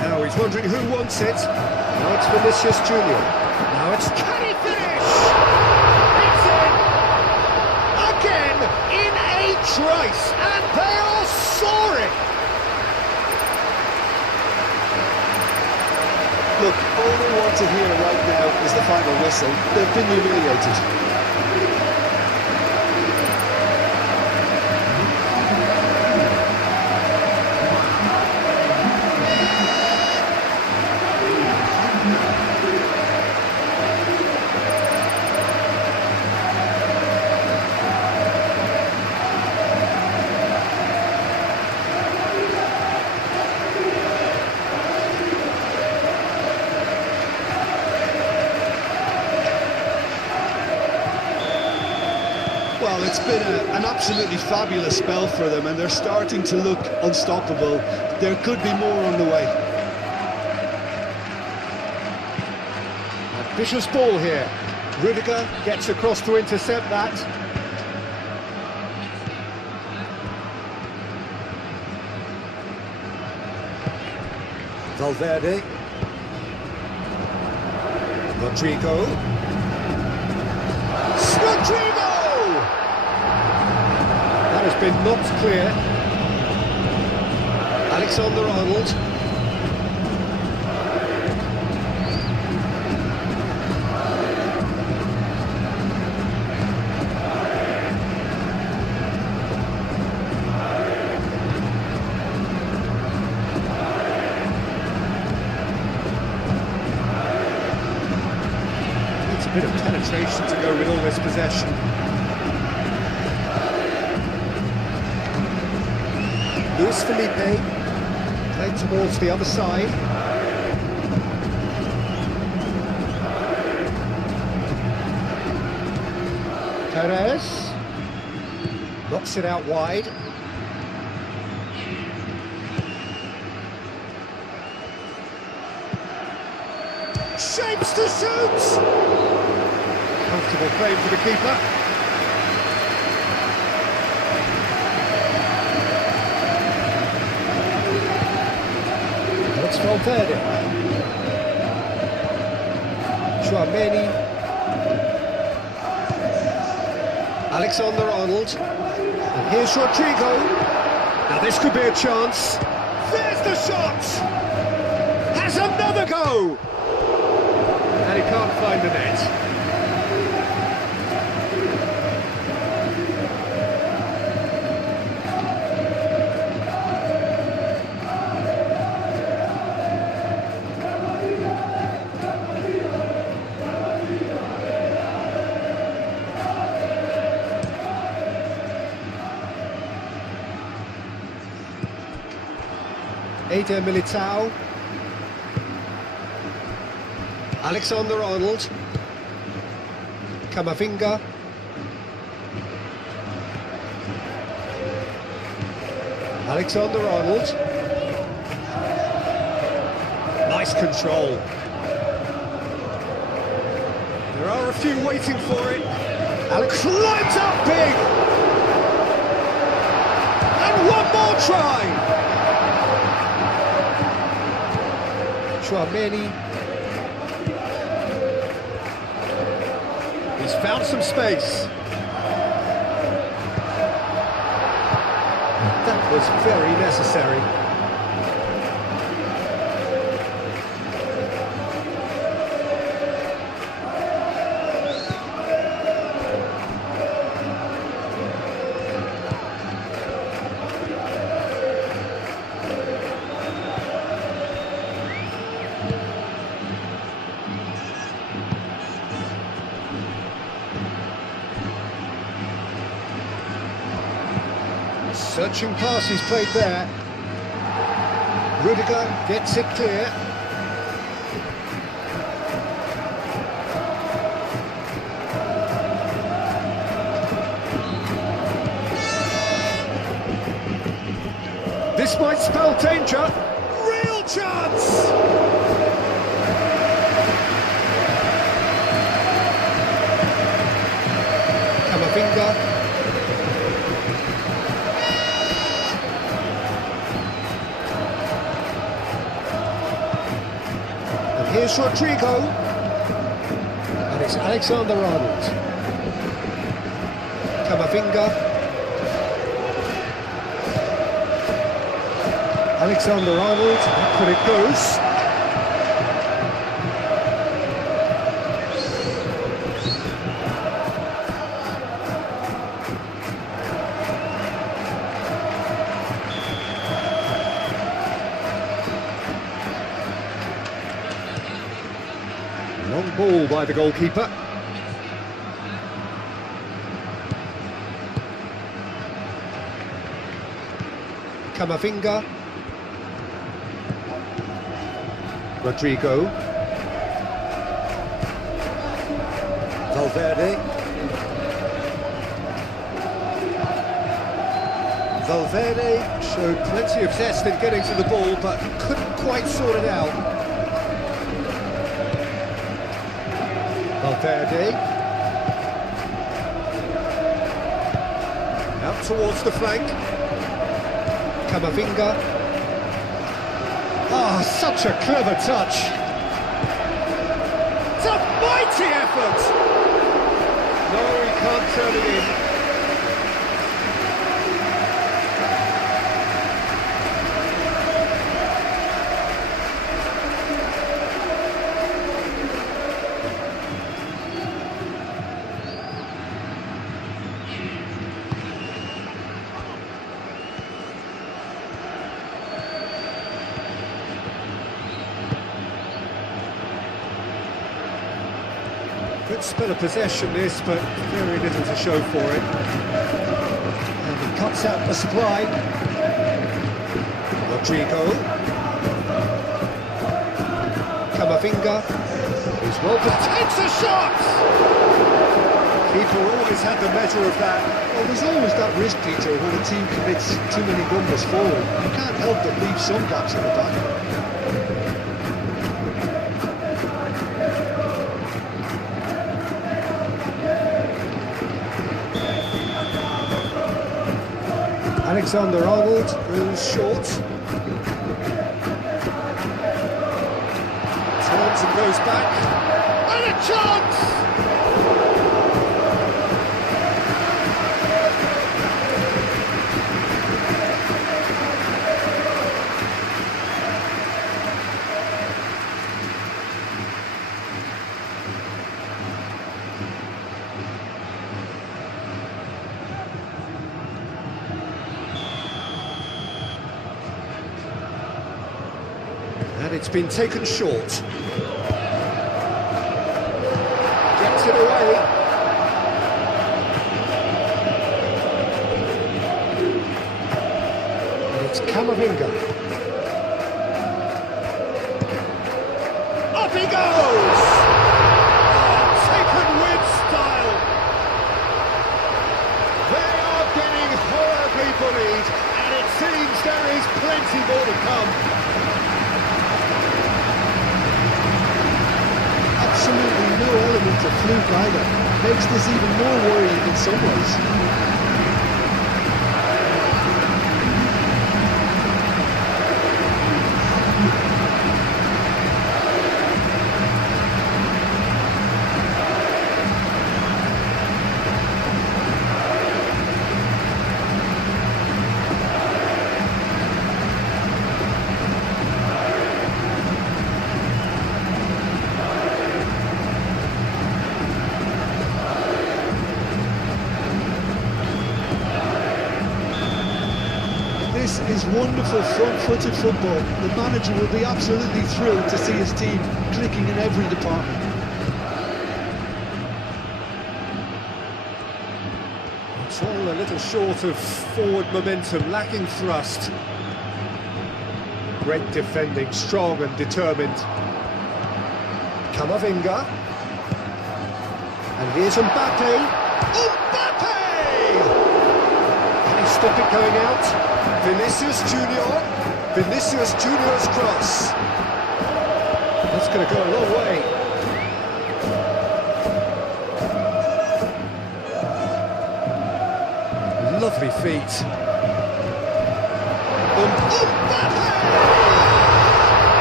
Now he's wondering who wants it. Now it's Vinicius Junior. Now it's... Can he finish? It's in! Again, in a trice, and they are soaring! Look, all they want to hear right now is the final whistle. They've been humiliated. Well, it's been an absolutely fabulous spell for them, and they're starting to look unstoppable. There could be more on the way. A vicious ball here. Rudiger gets across to intercept that. Valverde. Rodrigo. Rodrigo! That has been knocked clear. Alexander-Arnold. Needs a bit of penetration to go with all this possession. Luis Felipe, played towards the other side. Perez, knocks it out wide. Shapes to shoot! Comfortable claim for the keeper. It's Valverde. Chouameni. Alexander-Arnold. And here's Rodrigo. Now this could be a chance. There's the shot! Has another go! And he can't find the net. Eder Militao. Alexander-Arnold. Camavinga. Alexander-Arnold. Nice control. There are a few waiting for it. Alex climbs up big. And one more try. Chouameni. He's found some space. That was very necessary. Searching pass he's played there. Rudiger gets it clear. This might spell danger. Real chance! here's Rodrigo. And it's Alexander-Arnold. Camavinga. Alexander-Arnold, but it goes. Long ball by the goalkeeper. Camavinga. Rodrigo. Valverde. Valverde showed plenty of zest in getting to the ball, but couldn't quite sort it out. Valverde. Out towards the flank. Camavinga. Ah, such a clever touch. It's a mighty effort. No, he can't turn it in. Good spell of possession this, but very little to show for it. And he cuts out the supply. Rodrigo. Camavinga. He's well, takes a shot! Keeper always had the measure of that. Well, there's always that risk, Peter, when a team commits too many numbers forward. You can't help but leave some gaps in the back. Alexander-Arnold goes short. Turns and goes back. And a chance! And it's been taken short. Gets it away. And it's Camavinga. Up he goes! Oh, taken with style. They are getting horribly bullied, and it seems there is plenty more to come. Absolutely no element of fluke either. Makes this even more worrying in some ways. This is wonderful front-footed football. The manager will be absolutely thrilled to see his team clicking in every department. It's all a little short of forward momentum, lacking thrust. Great defending, strong and determined. Camavinga. And here's Mbappe. Mbappe! Can he stop it going out? Vinicius Junior. Vinicius Junior's cross. That's going to go a long way. Lovely feet. Mbappe!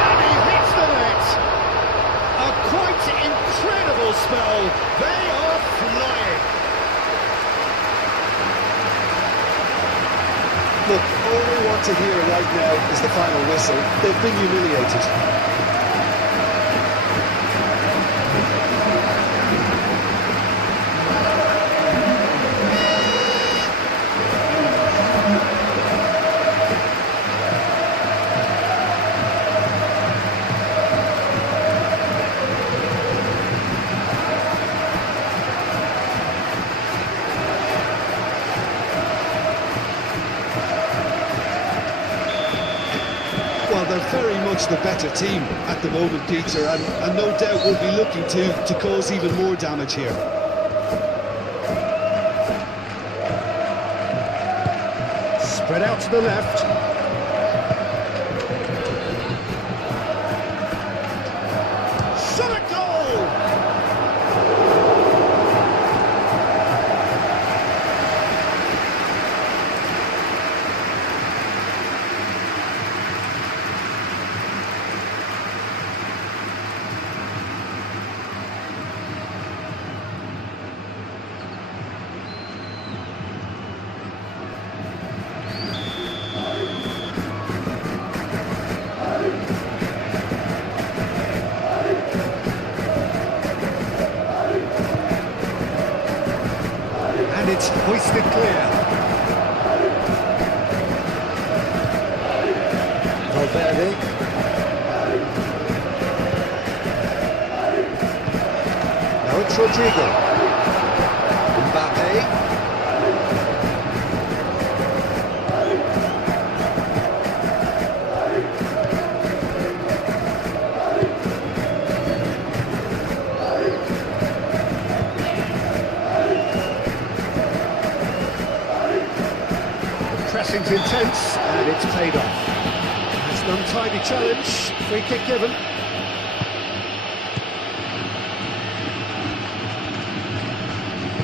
And he hits the net. hear right now is the final whistle. They've been humiliated. Well, they're very much the better team at the moment, Peter, and no doubt will be looking to cause even more damage here. Spread out to the left. Shot a goal! And it's hoisted clear. Valverde. Now it's Rodrigo. Mbappe. Pressing's intense, and it's paid off. That's an untidy challenge, free kick given.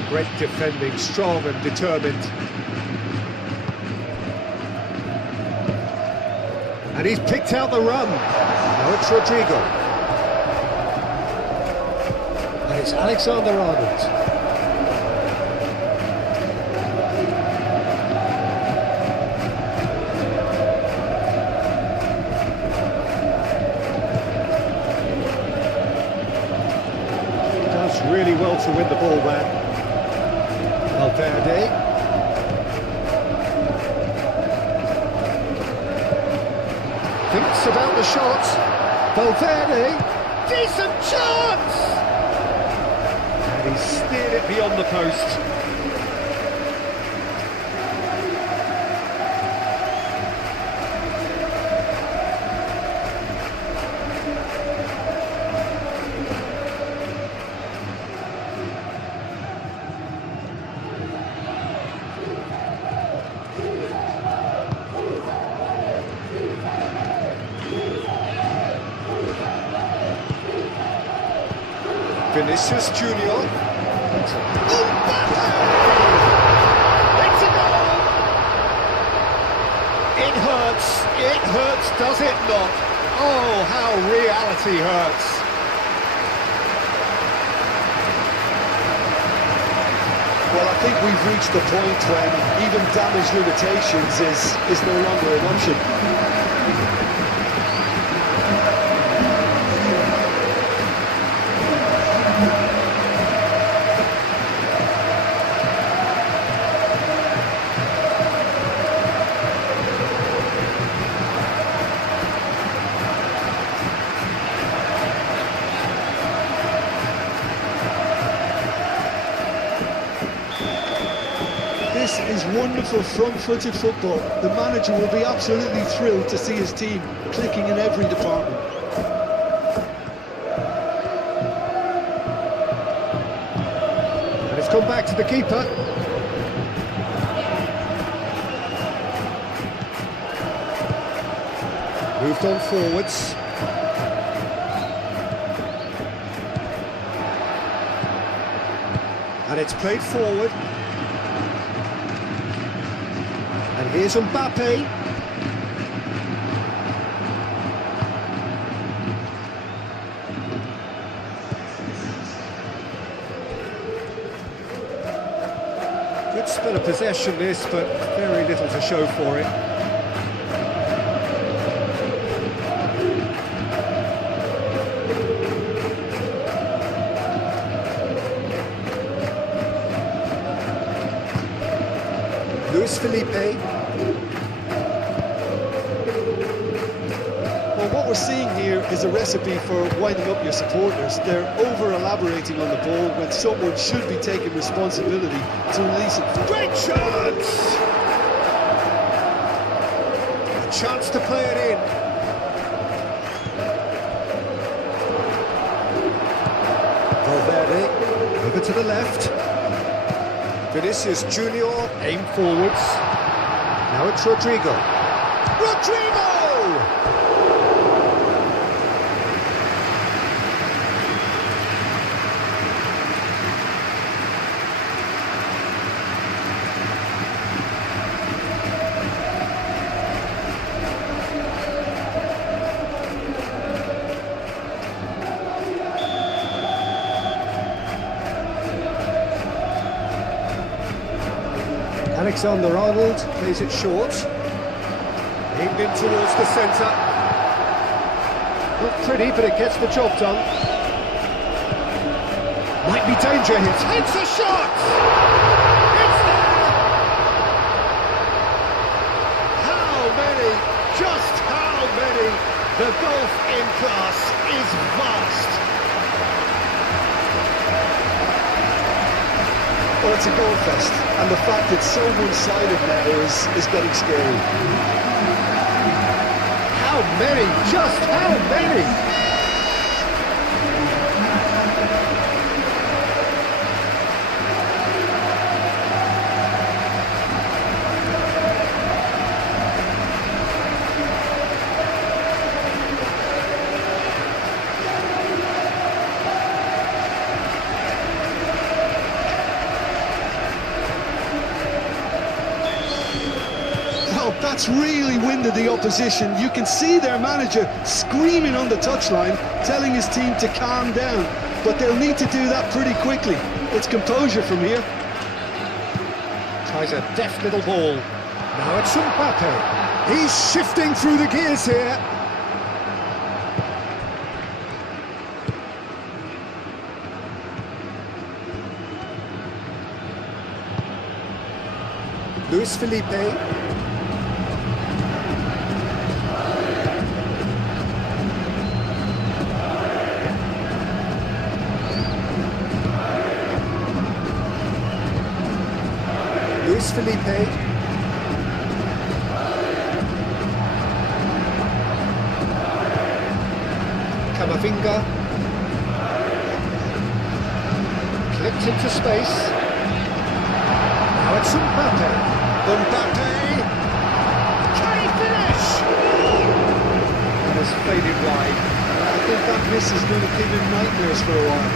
Great defending, strong and determined. And he's picked out the run. Now it's Rodrigo. And it's Alexander-Arnold. Really well to win the ball there. Valverde. Thinks about the shot. Valverde. Decent chance! And he steered it beyond the post. Vinicius Junior. Mbappe! It's a goal! It hurts, does it not? Oh, how reality hurts. Well, I think we've reached the point when even damage limitations is no longer an option. This is wonderful front-footed football. The manager will be absolutely thrilled to see his team clicking in every department. And it's come back to the keeper. Moved on forwards. And it's played forward. And here's Mbappe. Good spell of possession this, but very little to show for it. Luis Felipe. Well, what we're seeing here is a recipe for winding up your supporters. They're over-elaborating on the ball when someone should be taking responsibility to release it. Great chance! A chance to play it in. Valverde, over to the left. Vinicius Junior, aim forwards. Now it's Rodrigo. Rodrigo! Alexander-Arnold plays it short. Aimed in towards the centre. Not pretty, but it gets the job done. Might be danger here. It's a shot! It's there! How many? Just how many? The golf in class is vast. Well, it's a goal fest, and the fact it's so one-sided now is getting scary. How many? Just how many? That's really winded the opposition. You can see their manager screaming on the touchline, telling his team to calm down. But they'll need to do that pretty quickly. It's composure from here. Tries a deft little ball. Now it's Mbappe. He's shifting through the gears here. Luis Felipe. Luis Felipe. Camavinga. Clipped into space. Now it's Mbappe. Mbappe. Can he finish? And has faded wide. I think that miss is going to give him nightmares for a while.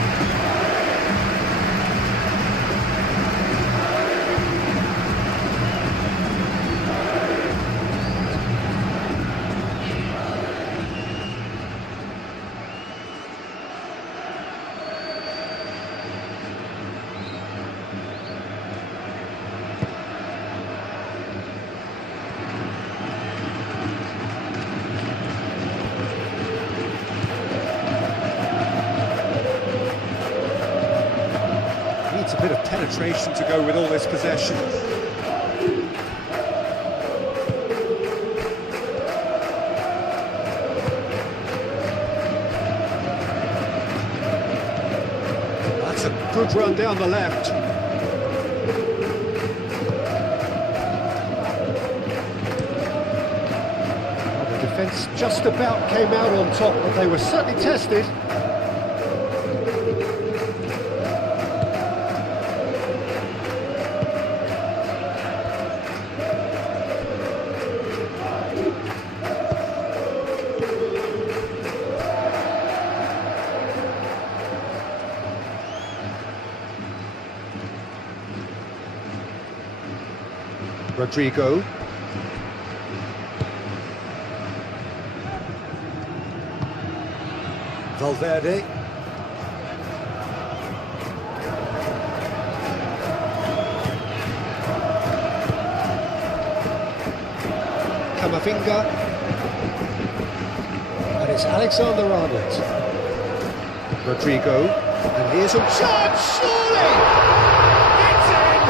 A bit of penetration to go with all this possession. That's a good run down the left. Well, the defence just about came out on top, but they were certainly tested. Rodrigo. Valverde. Camavinga. And it's Alexander-Arnold. Rodrigo. And here's a chance, surely! It's in!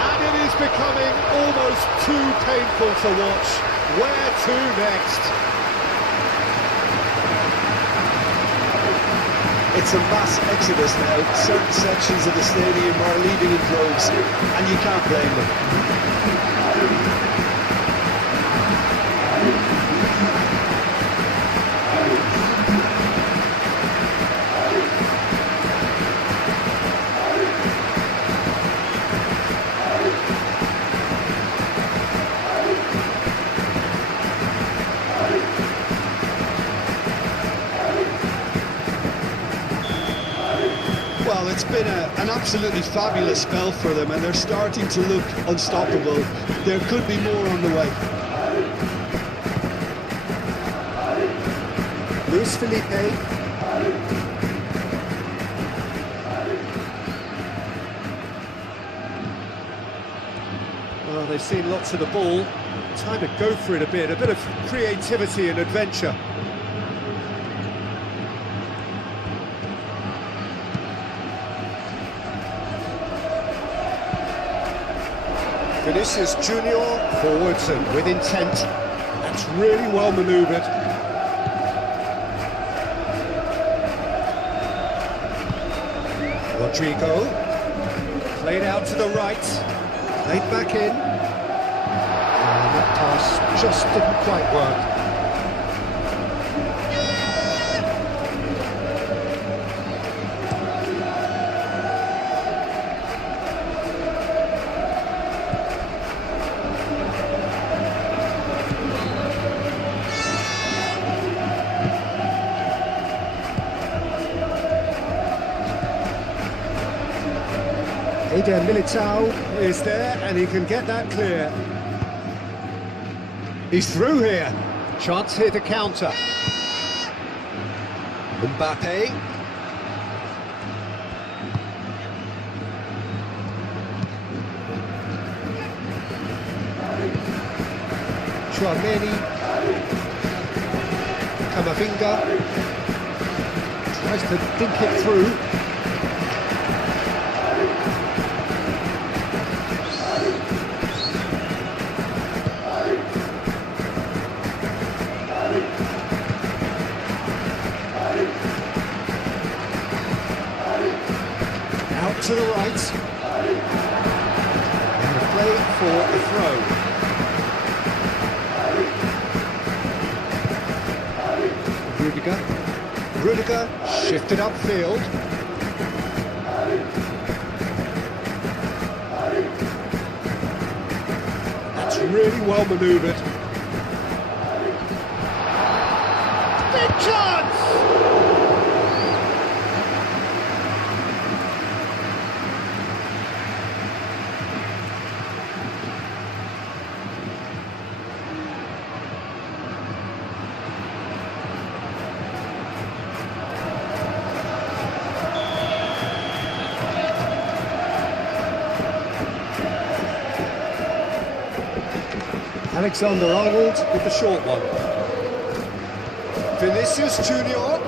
And becoming almost too painful to watch. Where to next? It's a mass exodus now. Certain sections of the stadium are leaving in droves, and you can't blame them. Well, it's been an absolutely fabulous spell for them, and they're starting to look unstoppable. There could be more on the way. Luis Felipe. Well, they've seen lots of the ball. Time to go for it a bit of creativity and adventure. Vinicius Junior forwards and with intent. That's really well manoeuvred. Rodrigo played out to the right, played back in. And that pass just didn't quite work. Eder Militao is there, and he can get that clear. He's through here. Chance here to counter. Mbappe. Chouameni. Camavinga. Tries to dink it through. To the right, and a play for a throw. Rudiger shifted upfield. That's really well manoeuvred. Big chance! Alexander-Arnold with the short one. Vinicius Junior.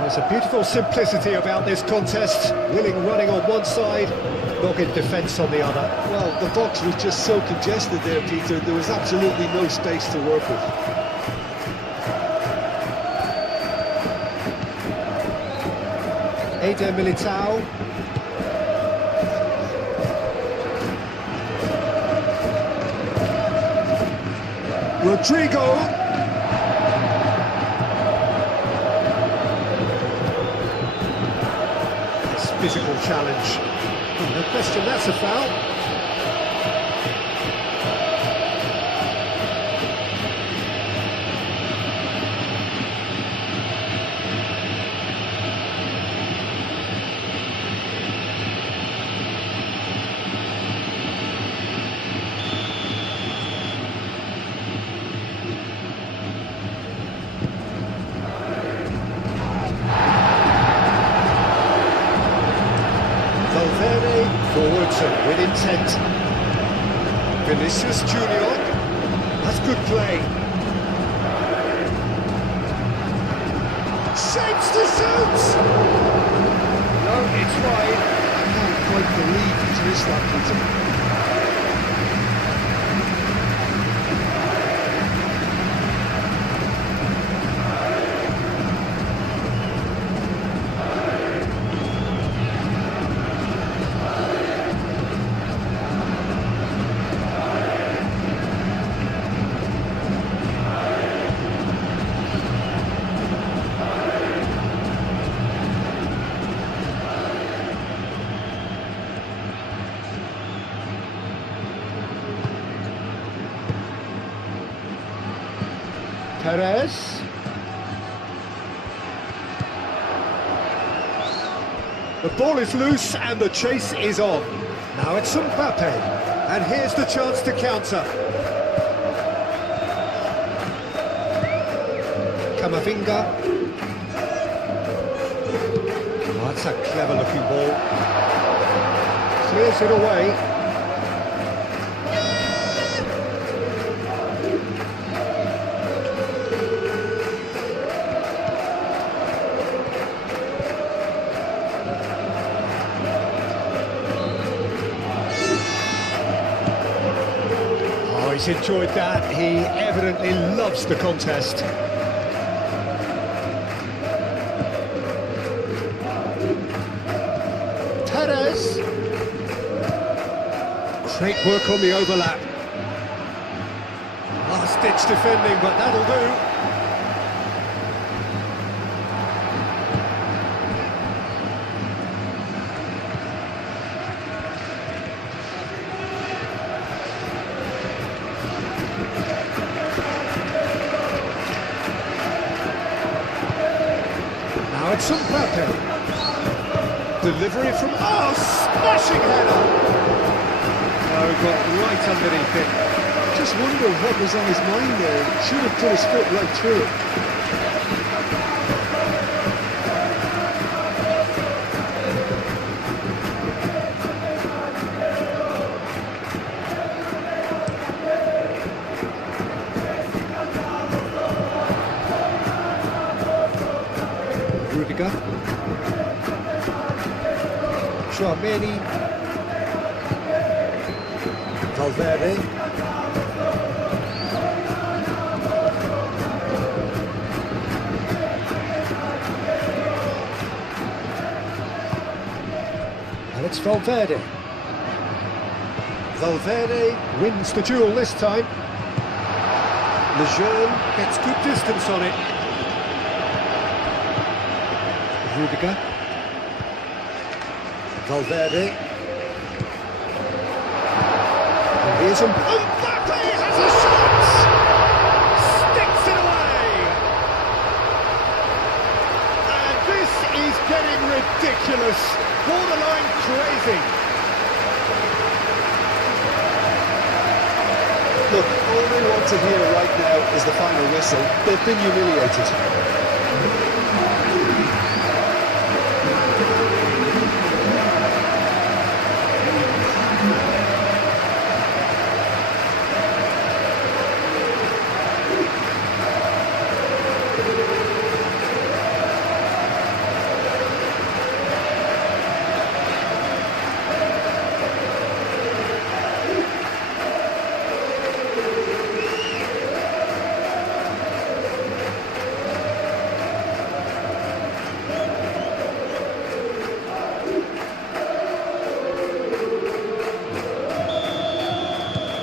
There's a beautiful simplicity about this contest. Willing running on one side, dogged defence on the other. Well, the box was just so congested there, Peter. There was absolutely no space to work with. Eder Militao. Rodrigo. It's physical challenge. Oh, no question, that's a foul. Forwards and with intent. Vinicius Junior. That's good play. Shapes to shoot! No, it's wide. I can't quite believe he's miss that, Peter. Perez. The ball is loose and the chase is on. Now it's Mbappe, and here's the chance to counter. Camavinga. Oh, that's a clever-looking ball. Clears it away. He's enjoyed that. He evidently loves the contest. Perez. Great work on the overlap. Last-ditch defending, but that'll do. Now it's Mbappe. Delivery from... Oh, smashing header! Oh, got right underneath it. Just wonder what was on his mind there. Should have put his foot right through it. Rudiger. Tchouameni. Valverde. And it's Valverde. Valverde wins the duel this time. Lejeune gets good distance on it. Rudiger. Valverde. And here's Mbappe has a shot! Sticks it away! And this is getting ridiculous. Borderline crazy. Look, all they want to hear right now is the final whistle. They've been humiliated.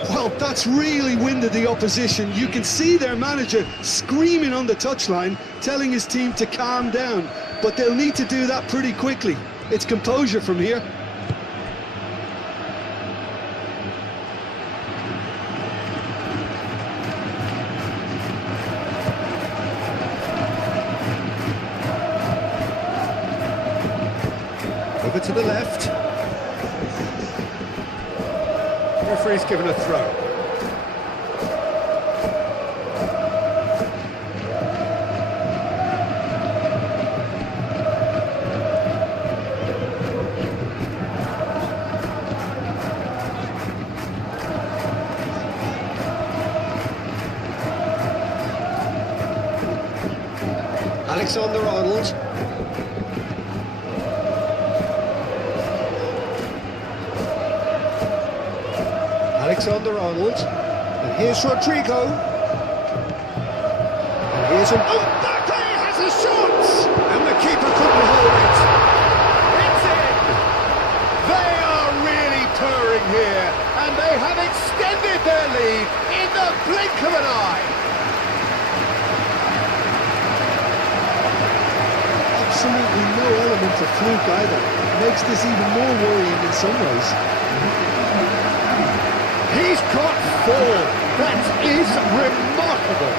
Well, that's really winded the opposition. You can see their manager screaming on the touchline, telling his team to calm down. But they'll need to do that pretty quickly. It's composure from here. Over to the left. Referee's given a throw. Alexander-Arnold. Alexander-Arnold. And here's Rodrigo. And here's an... Oh, Mbappe has a shot! And the keeper couldn't hold it. It's in! They are really purring here. And they have extended their lead in the blink of an eye. Absolutely no element of fluke either. Makes this even more worrying in some ways. He's got 4. That is remarkable.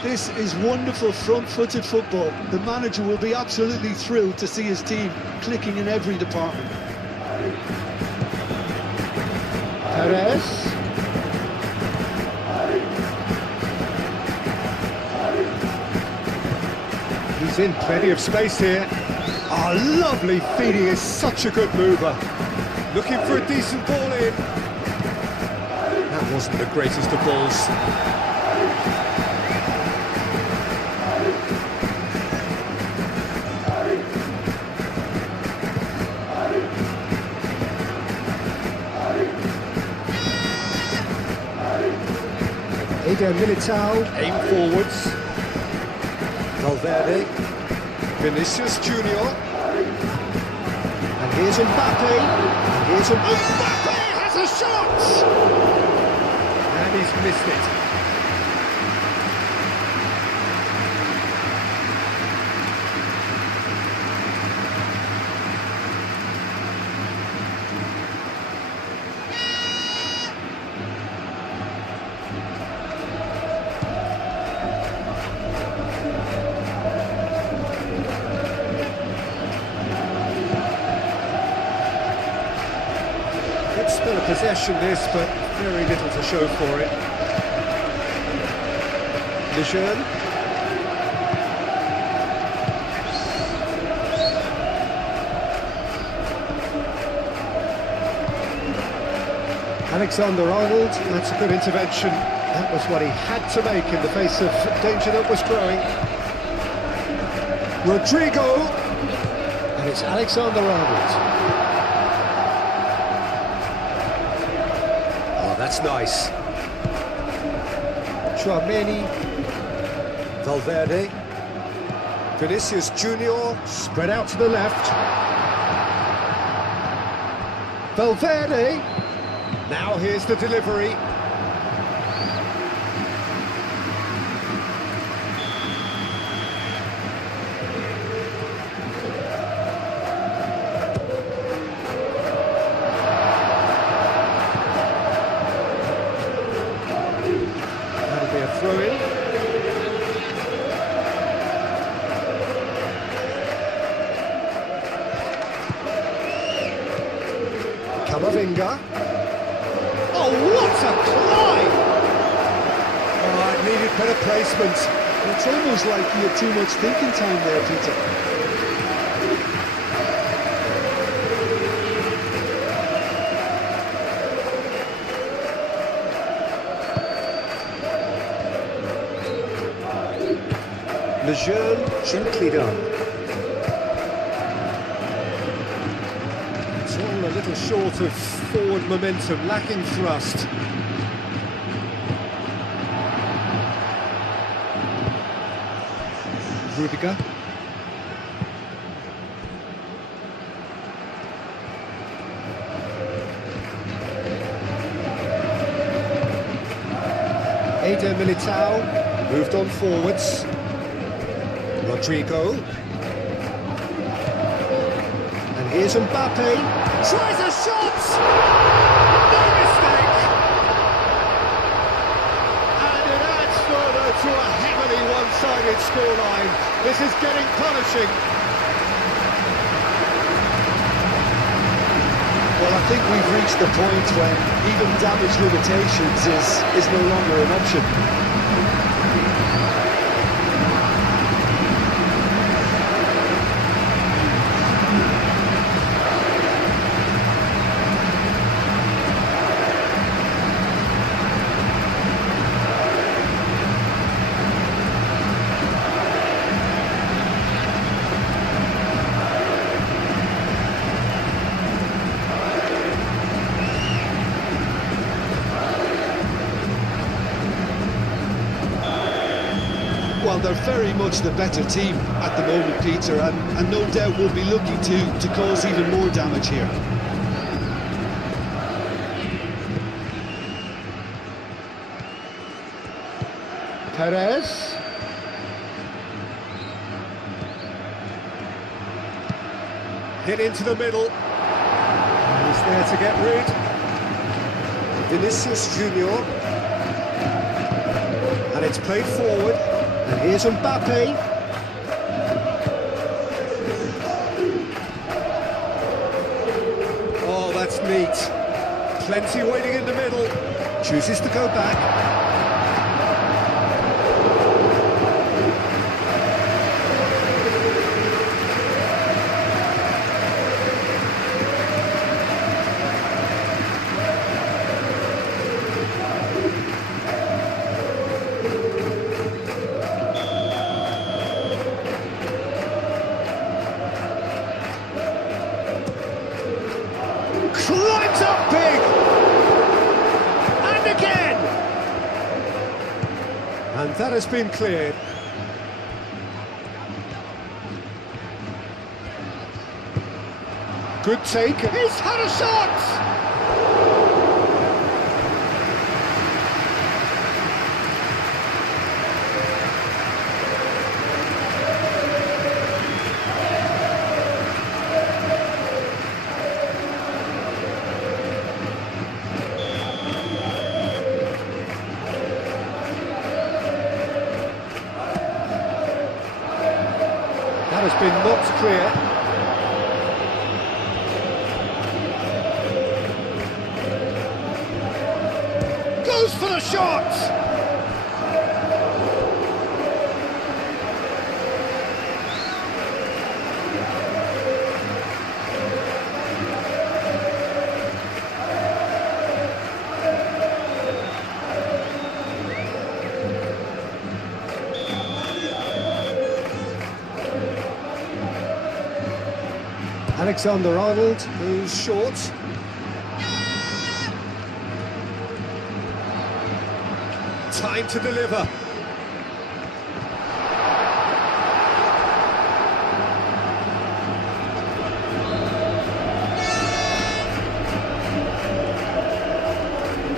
This is wonderful front-footed football. The manager will be absolutely thrilled to see his team clicking in every department. Perez. He's in plenty of space here. Oh, lovely feeding, is such a good mover. Looking for a decent ball in. That wasn't the greatest of balls. Eder Militao, aim forwards. Valverde, Vinicius Junior. And here's Mbappe. And here's Mbappe has a shot! And he's missed it. Still a possession this, but very little to show for it. Lejeune. Alexander-Arnold, that's a good intervention. That was what he had to make in the face of danger that was growing. Rodrigo. And it's Alexander-Arnold. That's nice. Chouameni, Valverde, Vinicius Junior, spread out to the left. Valverde, now here's the delivery. Throw in. Camavinga. Oh, what a climb! Oh, it needed better placement. It's almost like he had too much thinking time there, Peter. Lejeune, gently done. It's all a little short of forward momentum, lacking thrust. Rudiger. Eder Militao moved on forwards. Rodrigo. And here's Mbappe. Tries a shot! No mistake! And it adds further to a heavily one-sided scoreline. This is getting punishing. Well, I think we've reached the point when even damage limitations is no longer an option. Well, they're very much the better team at the moment, Peter, and no doubt will be looking to cause even more damage here. Perez. Hit into the middle. He's there to get rid. Vinicius Junior. And it's played forward. And here's Mbappe. Oh, that's neat. Plenty waiting in the middle. Chooses to go back. Climbs up big! And again! And that has been cleared. Good take. He's had a shot! That has been knocked clear. Goes for the shot! Alexander-Arnold, who's short. Time to deliver.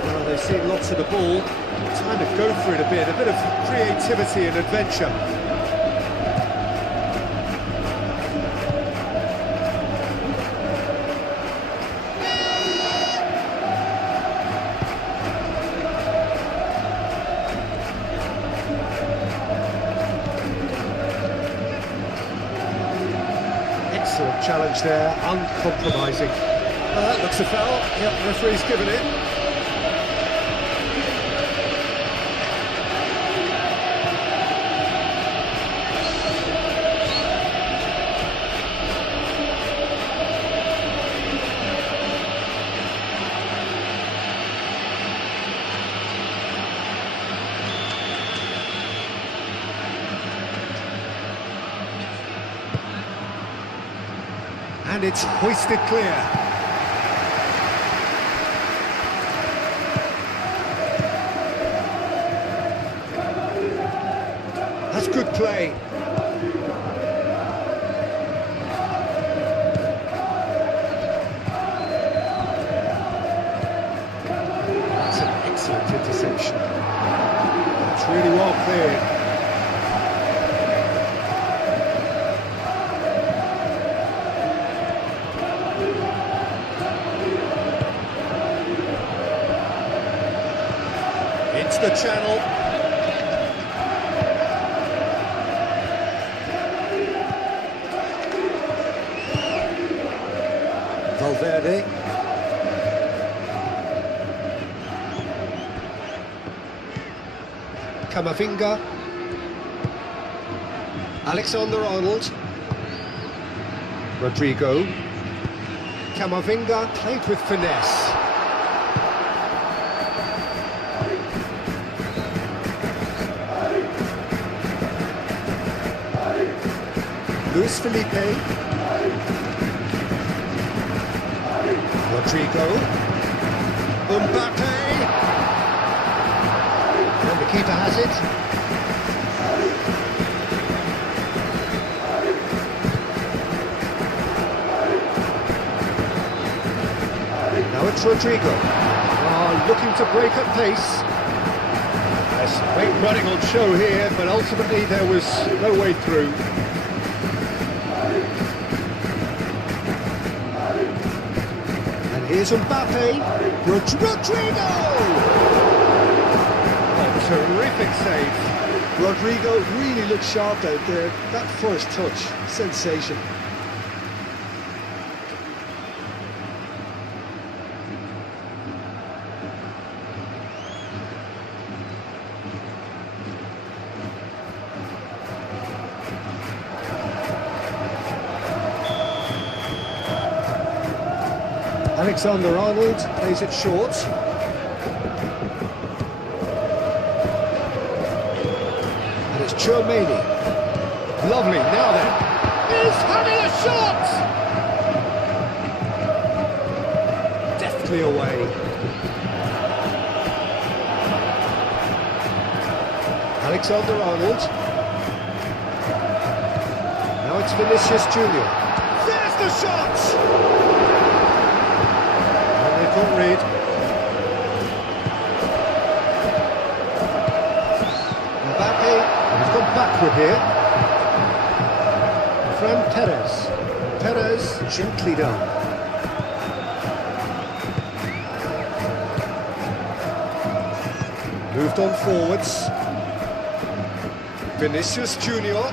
Well, they've seen lots of the ball. Time to go for it a bit of creativity and adventure. Excellent challenge there, uncompromising. That looks a foul. Yep, the referee's given it. And it's hoisted clear. That's good play. That's an excellent interception. It's really well cleared. The channel. Valverde. Camavinga. Alexander-Arnold. Rodrigo. Camavinga played with finesse. Luis Felipe. Rodrigo. Mbappe. And the keeper has it. Now it's Rodrigo. Looking to break at pace. There's great running on show here, but ultimately there was no way through. And here's Mbappe. Rodrigo! Oh, terrific save. Rodrigo really looked sharp out there. That first touch, sensational. Alexander-Arnold plays it short. And it's Tchouaméni. Lovely, now then. He's having a shot! Deftly away. Alexander-Arnold. Now it's Vinicius Junior. There's the shot! Can't read. Mbappe has gone backward here. Fran Perez. Perez gently down. Moved on forwards. Vinicius Junior.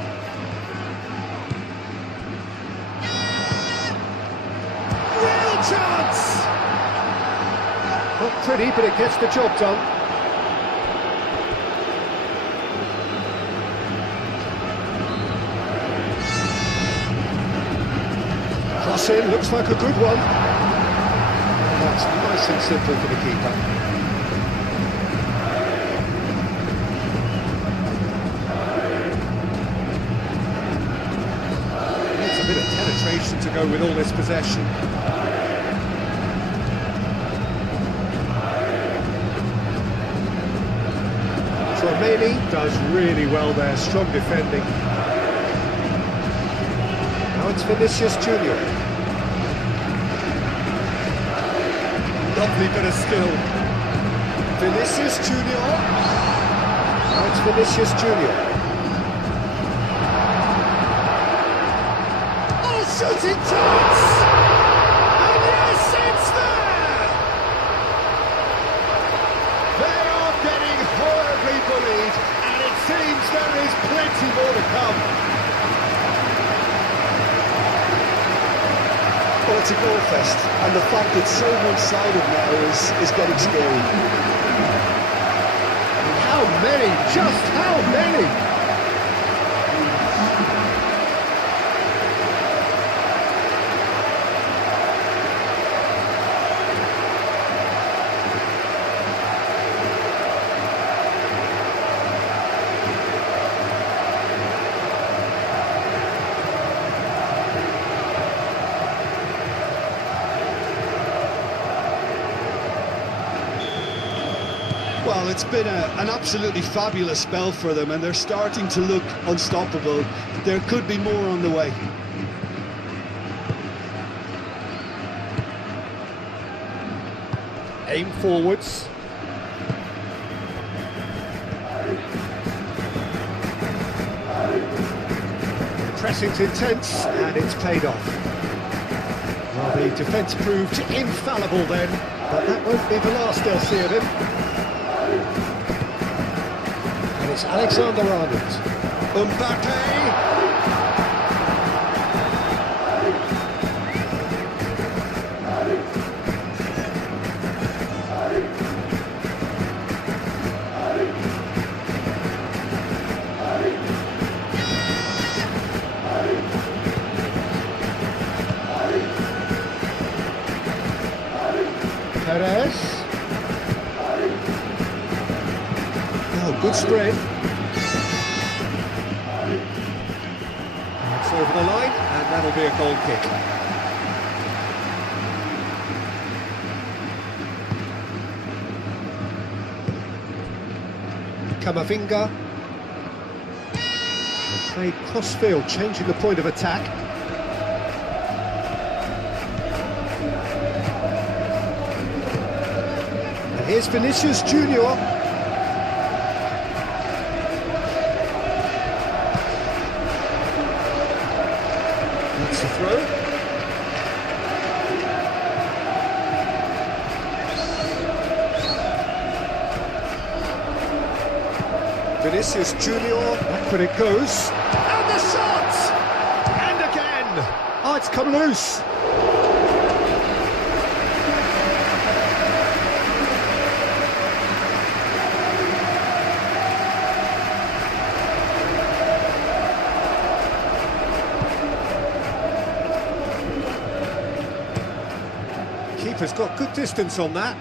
Real chance! Not pretty, but it gets the job done. Cross in, looks like a good one. That's nice and simple for the keeper. Needs a bit of penetration to go with all this possession. Tchouaméni does really well there, strong defending. Now it's Vinicius Junior. Lovely bit of skill. Vinicius Junior. Now it's Vinicius Junior. Oh, shooting chance! And yes, it's there! They are getting horribly bullied, and it seems there is plenty more to come. Well, it's a goal fest, and the fact it's so one-sided now is getting scary. How many? Just how many? Well, it's been an absolutely fabulous spell for them, and they're starting to look unstoppable. There could be more on the way. Aim forwards. Pressing's intense, and it's paid off. Well, the defence proved infallible then, but that won't be the last they'll see of him. And it's Alexander-Arnold. Mbappe! Perez. Oh, good spread. It's over the line, and that'll be a goal kick. Camavinga. And played cross-field, changing the point of attack. And here's Vinicius Junior. That's the throw. Vinicius Junior, back when it goes. And the shot! And again! Oh, it's come loose. Keeper's got good distance on that.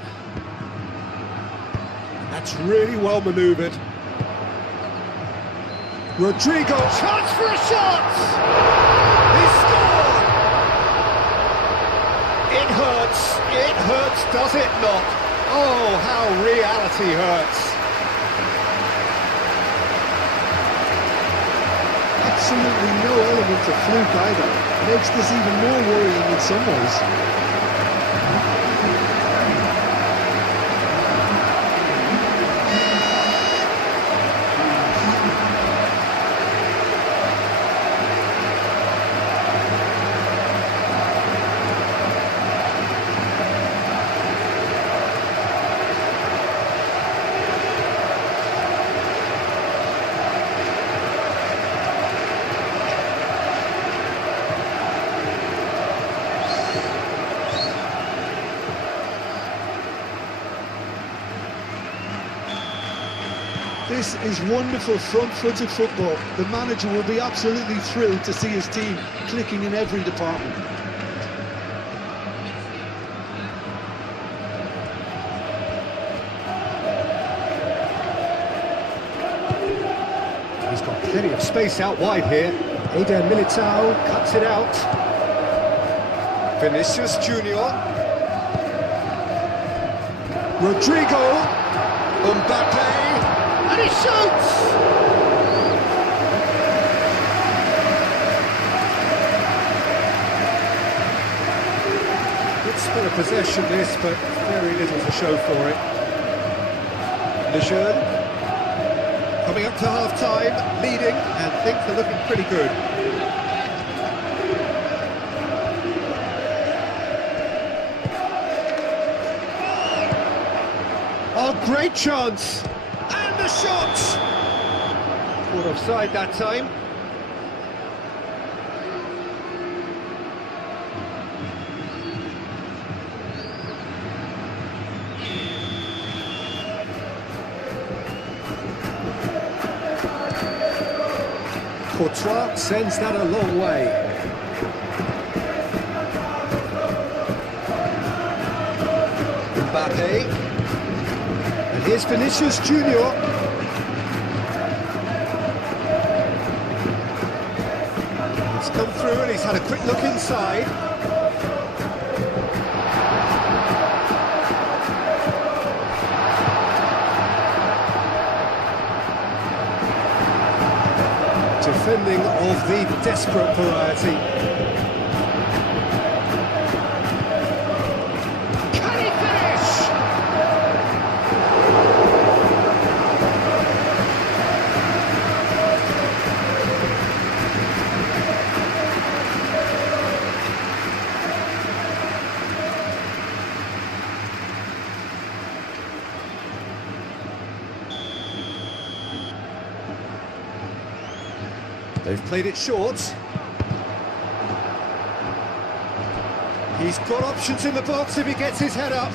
That's really well manoeuvred. Rodrigo, chance for a shot! He scored! It hurts, does it not? Oh, how reality hurts. Absolutely no element of fluke either. Makes this even more worrying in some ways. This is wonderful front-footed football. The manager will be absolutely thrilled to see his team clicking in every department. He's got plenty of space out wide here. Eder Militao cuts it out. Vinicius Junior. Rodrigo. Mbappe. And he shoots! Good spin of possession this, but very little to show for it. Lejeune coming up to half-time, leading, and things are looking pretty good. Oh, great chance! The shot! Caught offside that time. Courtois sends that a long way. Mbappe. And here's Vinicius Junior. Come through and he's had a quick look inside. Defending of the desperate variety. Can he finish? They've played it short. He's got options in the box if he gets his head up.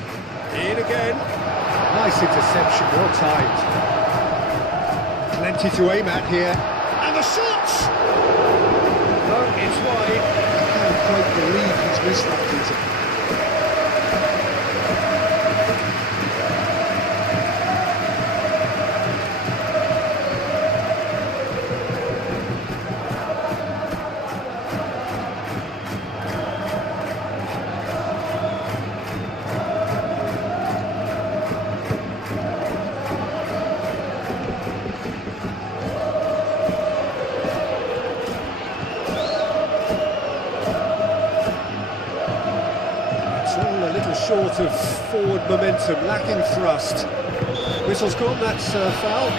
In again. Nice interception, well timed. Plenty to aim at here. And the shot! No, it's wide. I can't quite believe he's missed that, Peter. sort of forward momentum, lacking thrust. Whistle's gone, that's foul.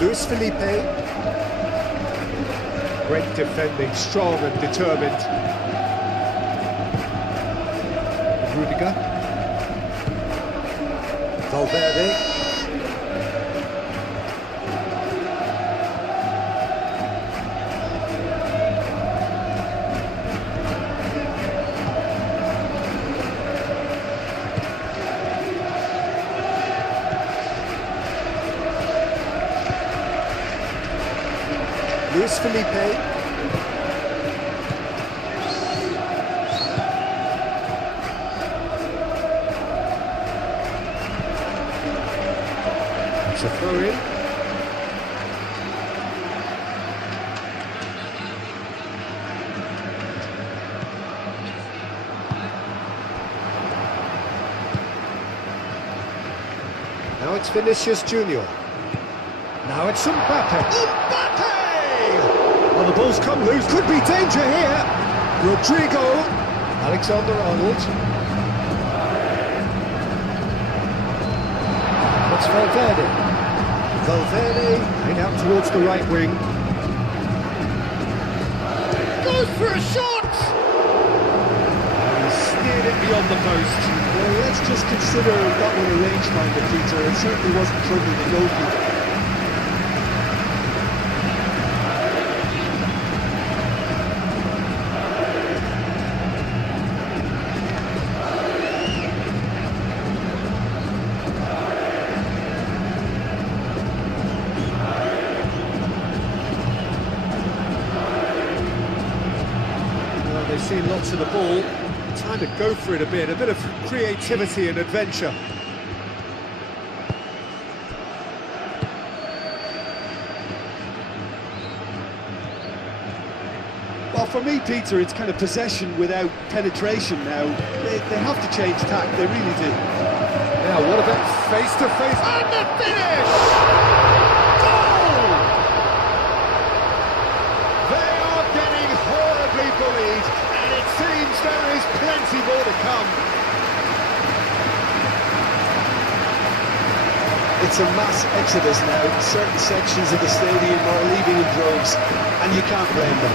Luis Felipe. Great defending, strong and determined. Rudiger. Valverde. Luis Felipe. It's a throw in. Now it's Vinicius Junior. Now it's Mbappe. Well, the ball's come loose, could be danger here. Rodrigo, Alexander-Arnold. That's Valverde. Valverde, played out towards the right wing. Goes for a shot! He steered it beyond the post. Well, let's just consider that one a rangefinder, Peter. It certainly wasn't troubling the goalkeeper. They've seen lots of the ball, time to go for it a bit of creativity and adventure. Well, for me, Peter, it's kind of possession without penetration now. They have to change tack, they really do. Now, what about face-to-face? And the finish! Goal! They are getting horribly bullied, and it seems there is plenty more to come. It's a mass exodus now. Certain sections of the stadium are leaving in droves, and you can't blame them.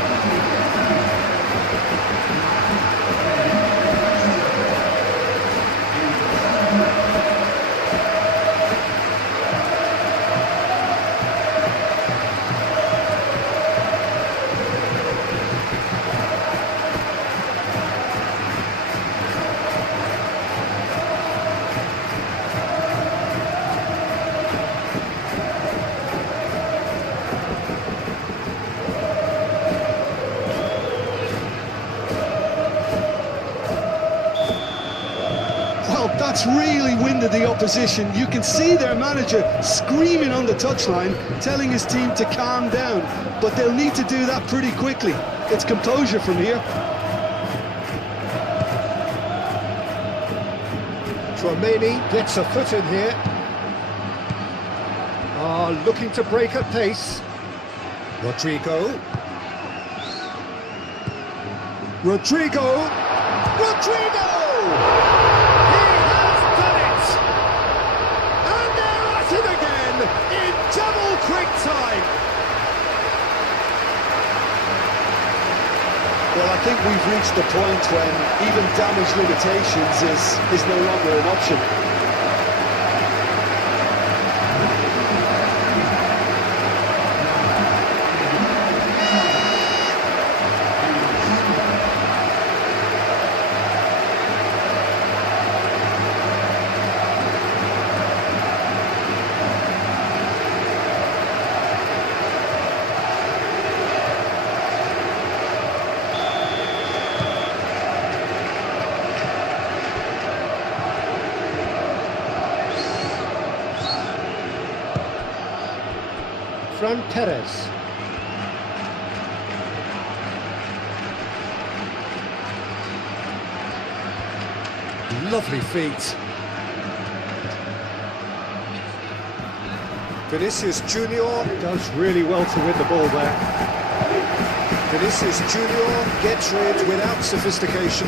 That's really winded the opposition. You can see their manager screaming on the touchline, telling his team to calm down, but they'll need to do that pretty quickly. It's composure from here. Tchouaméni gets a foot in here. Looking to break at pace. Rodrigo. In double quick time. Well, I think we've reached the point when even damage limitations is no longer an option. Fran Perez. Lovely feet. Vinicius Junior does really well to win the ball there. Vinicius Junior gets rid without sophistication.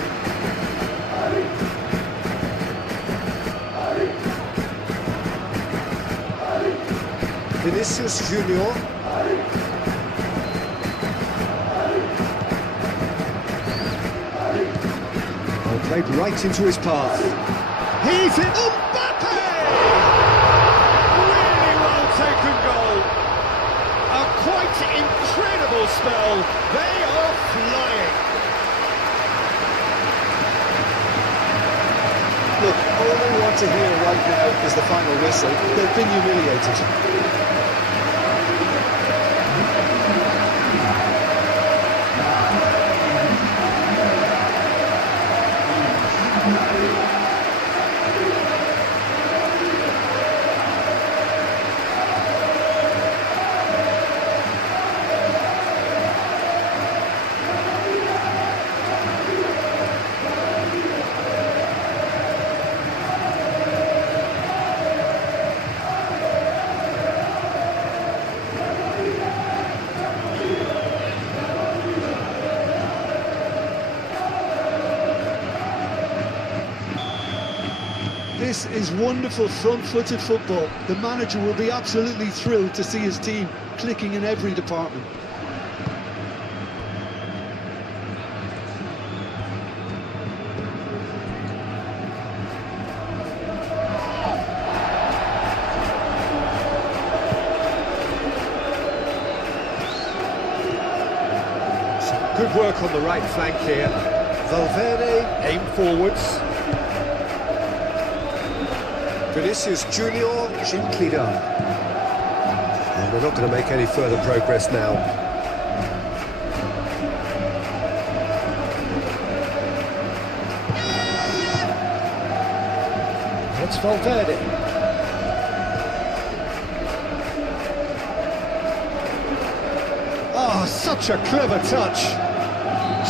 Vinicius Junior. Played right into his path. He's in. Mbappe! Really well taken goal. A quite incredible spell. They are flying. Look, all they want to hear right now is the final whistle. They've been humiliated. This is wonderful front-footed football. The manager will be absolutely thrilled to see his team clicking in every department. Good work on the right flank here. Valverde aimed forwards. Vinicius Junior, gently done. And we're not going to make any further progress now. It's Valverde. Oh, such a clever touch.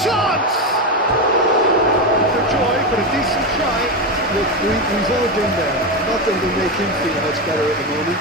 Chance! No joy, but a decent try. Look, we've all been there. Nothing will make him feel much better at the moment.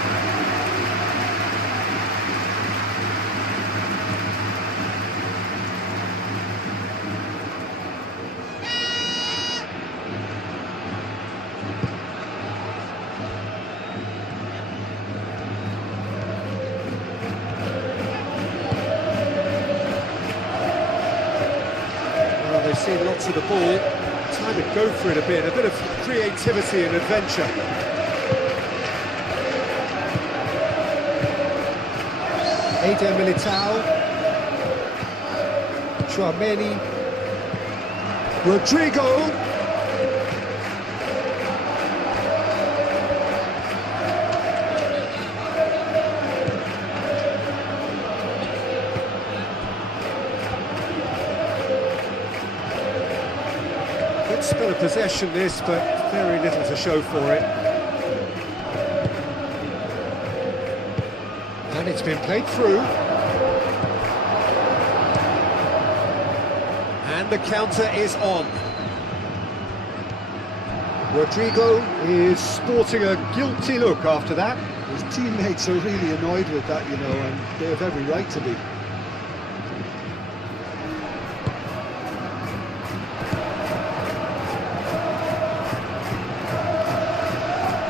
Well, they've seen lots of the ball. Time to go for it a bit of creativity and adventure. Eder Militao, Chouameni, Rodrigo. Good spell of possession this, but very little to show for it. And it's been played through. And the counter is on. Rodrigo is sporting a guilty look after that. His teammates are really annoyed with that, you know, and they have every right to be.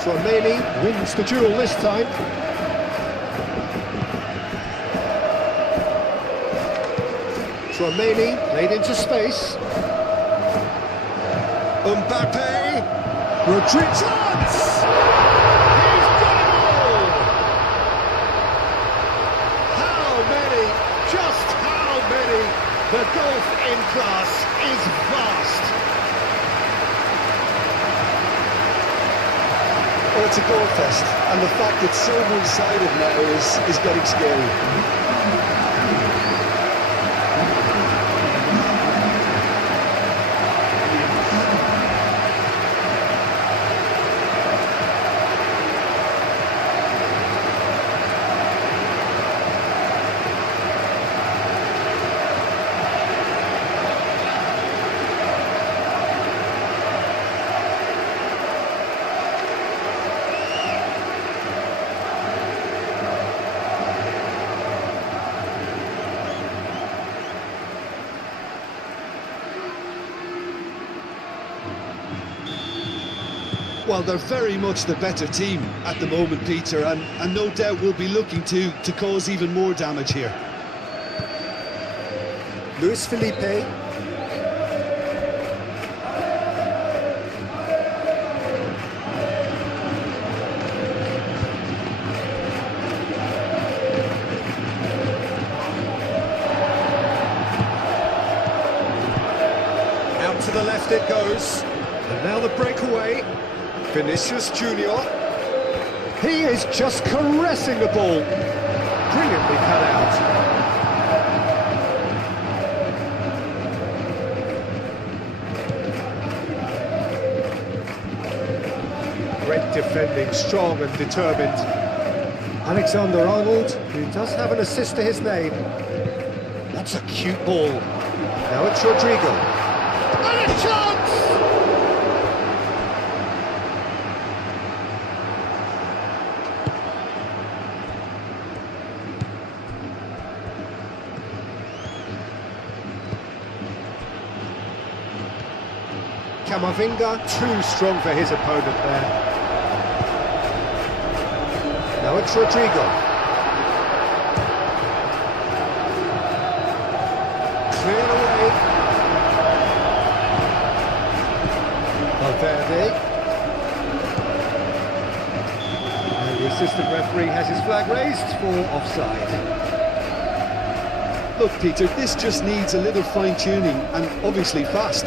Chouameni wins the duel this time. Chouameni played into space. Mbappe. Rodrigo. Chance! He's got it all! How many? Just how many? The gulf in class is vast. Well, it's a goal fest, and the fact it's so one-sided now is getting scary. Well, they're very much the better team at the moment, Peter, and no doubt will be looking to cause even more damage here. Luis Felipe. Out to the left it goes. And now the breakaway. Vinicius Junior. He is just caressing the ball. Brilliantly cut out. Great defending, strong and determined. Alexander-Arnold, who does have an assist to his name. That's a cute ball. Now it's Rodrigo. And a chance! Camavinga, too strong for his opponent there. Now it's Rodrigo. Cleared away. Valverde. And the assistant referee has his flag raised for offside. Look, Peter, this just needs a little fine-tuning, and obviously fast.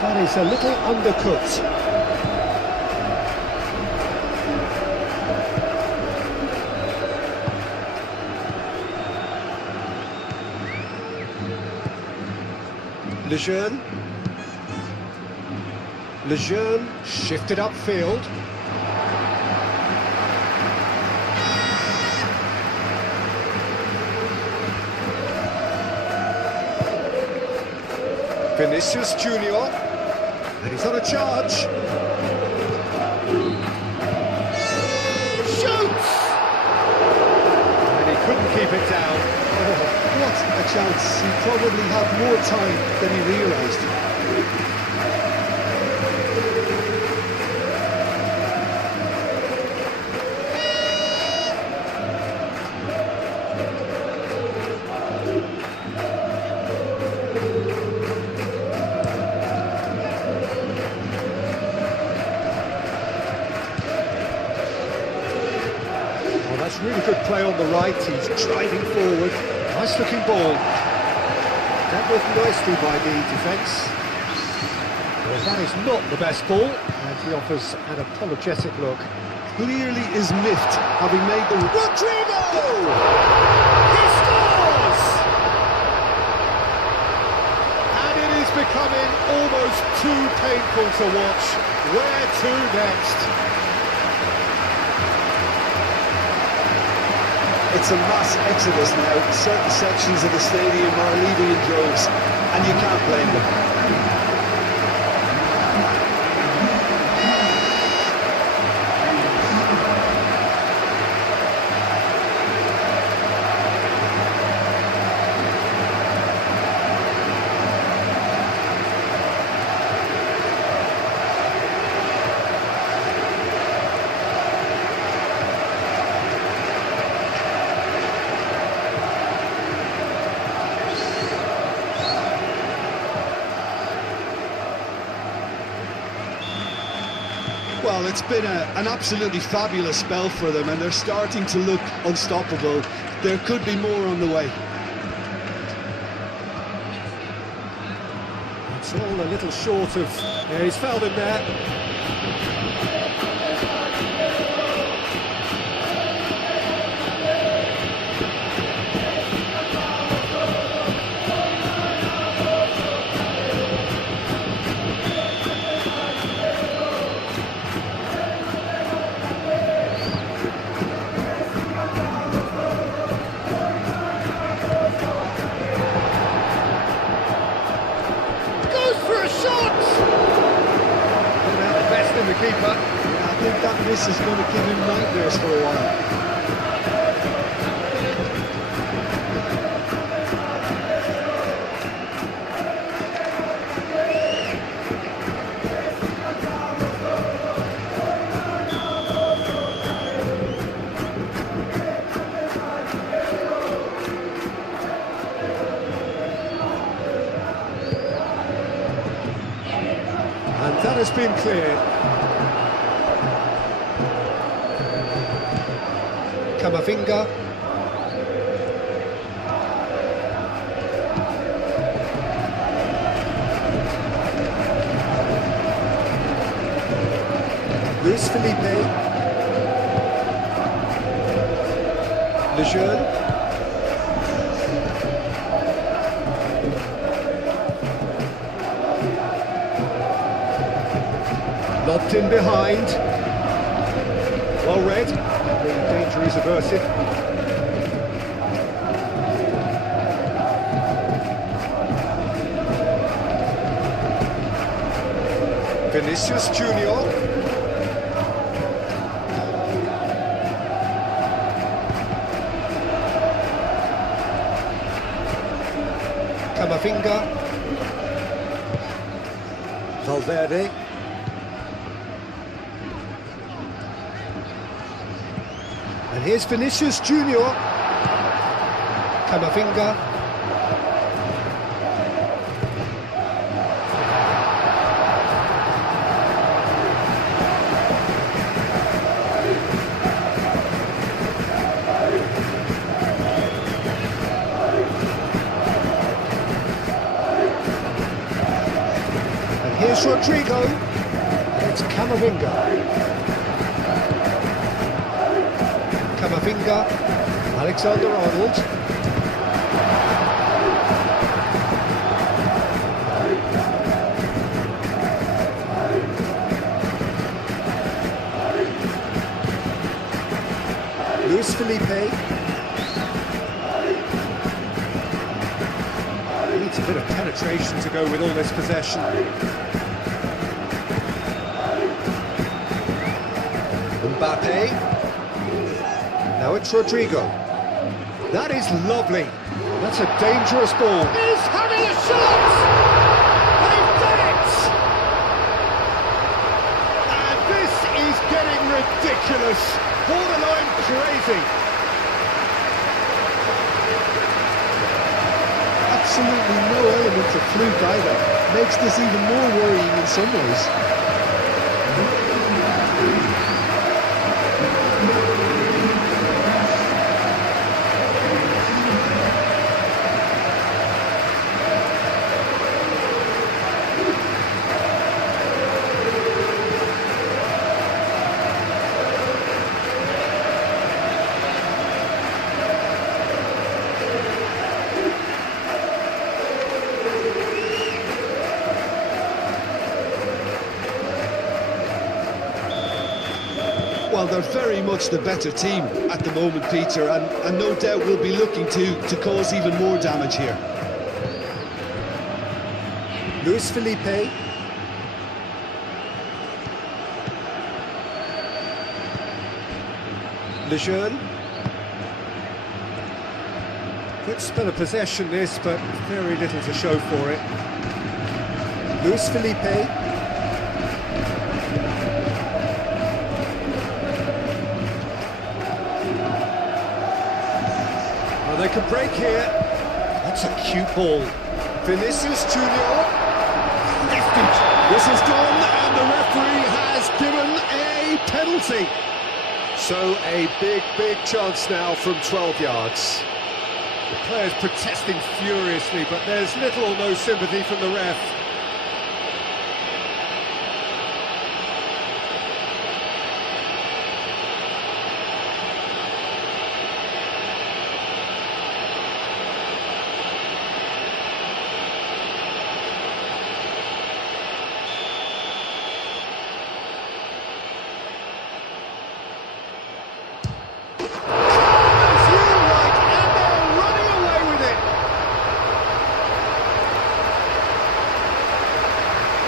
That is a little undercooked. Lejeune shifted upfield. Vinicius Junior. And he's on a charge. Shoots! And he couldn't keep it down. Oh, what a chance. He probably had more time than he realised. That's really good play on the right, he's driving forward, nice looking ball. Dealt with nicely by the defence. Well, that is not the best ball, and he offers an apologetic look. Clearly is miffed, having made the... Rodrigo! He scores! And it is becoming almost too painful to watch. Where to next? It's a mass exodus now. Certain sections of the stadium are leaving in droves, and you can't blame them. Well, it's been an absolutely fabulous spell for them, and they're starting to look unstoppable. There could be more on the way. It's all a little short of... Yeah, he's fouled him there. The keeper. this is going to give him nightmares for a while. And that has been cleared. Camavinga. Luis Felipe. Lejeune. Lobbed in behind. Well read. The danger is averted. Vinicius Junior. Camavinga. Valverde. And here's Vinicius Junior. Camavinga. And here's Rodrigo. It's Camavinga. Camavinga, Alexander-Arnold. Luis Felipe. Needs a bit of penetration to go with all this possession. Mbappe. Now it's Rodrigo. That is lovely. That's a dangerous ball. He's having a shot! They've done it! And this is getting ridiculous. Borderline crazy. Absolutely no element of fluke either. Makes this even more worrying in some ways. Well, they're very much the better team at the moment, Peter, and no doubt will be looking to cause even more damage here. Luis Felipe. Lejeune. Good spell of possession this, but very little to show for it. Luis Felipe. Well, they could break here. That's a cute ball. Vinicius Junior. Left it. This is gone, and the referee has given a penalty. So a big chance now from 12 yards. The players protesting furiously, but there's little or no sympathy from the ref.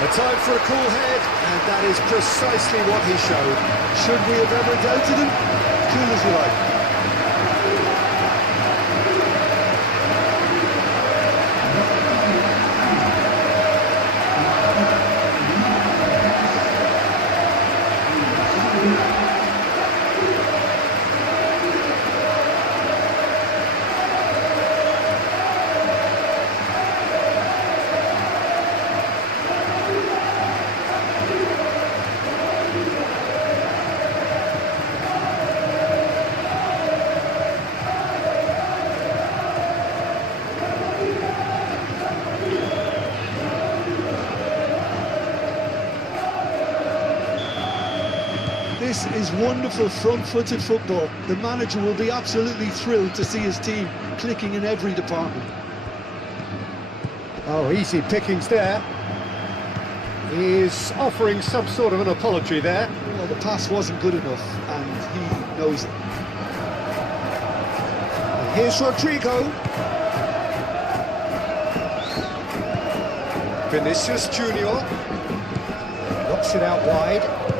A time for a cool head, and that is precisely what he showed. Should we have ever doubted him? Cool as you like. This is wonderful front-footed football. The manager will be absolutely thrilled to see his team clicking in every department. Oh, easy pickings there. He's offering some sort of an apology there. Well, the pass wasn't good enough, and he knows it. And here's Rodrigo. Vinicius Junior knocks it out wide.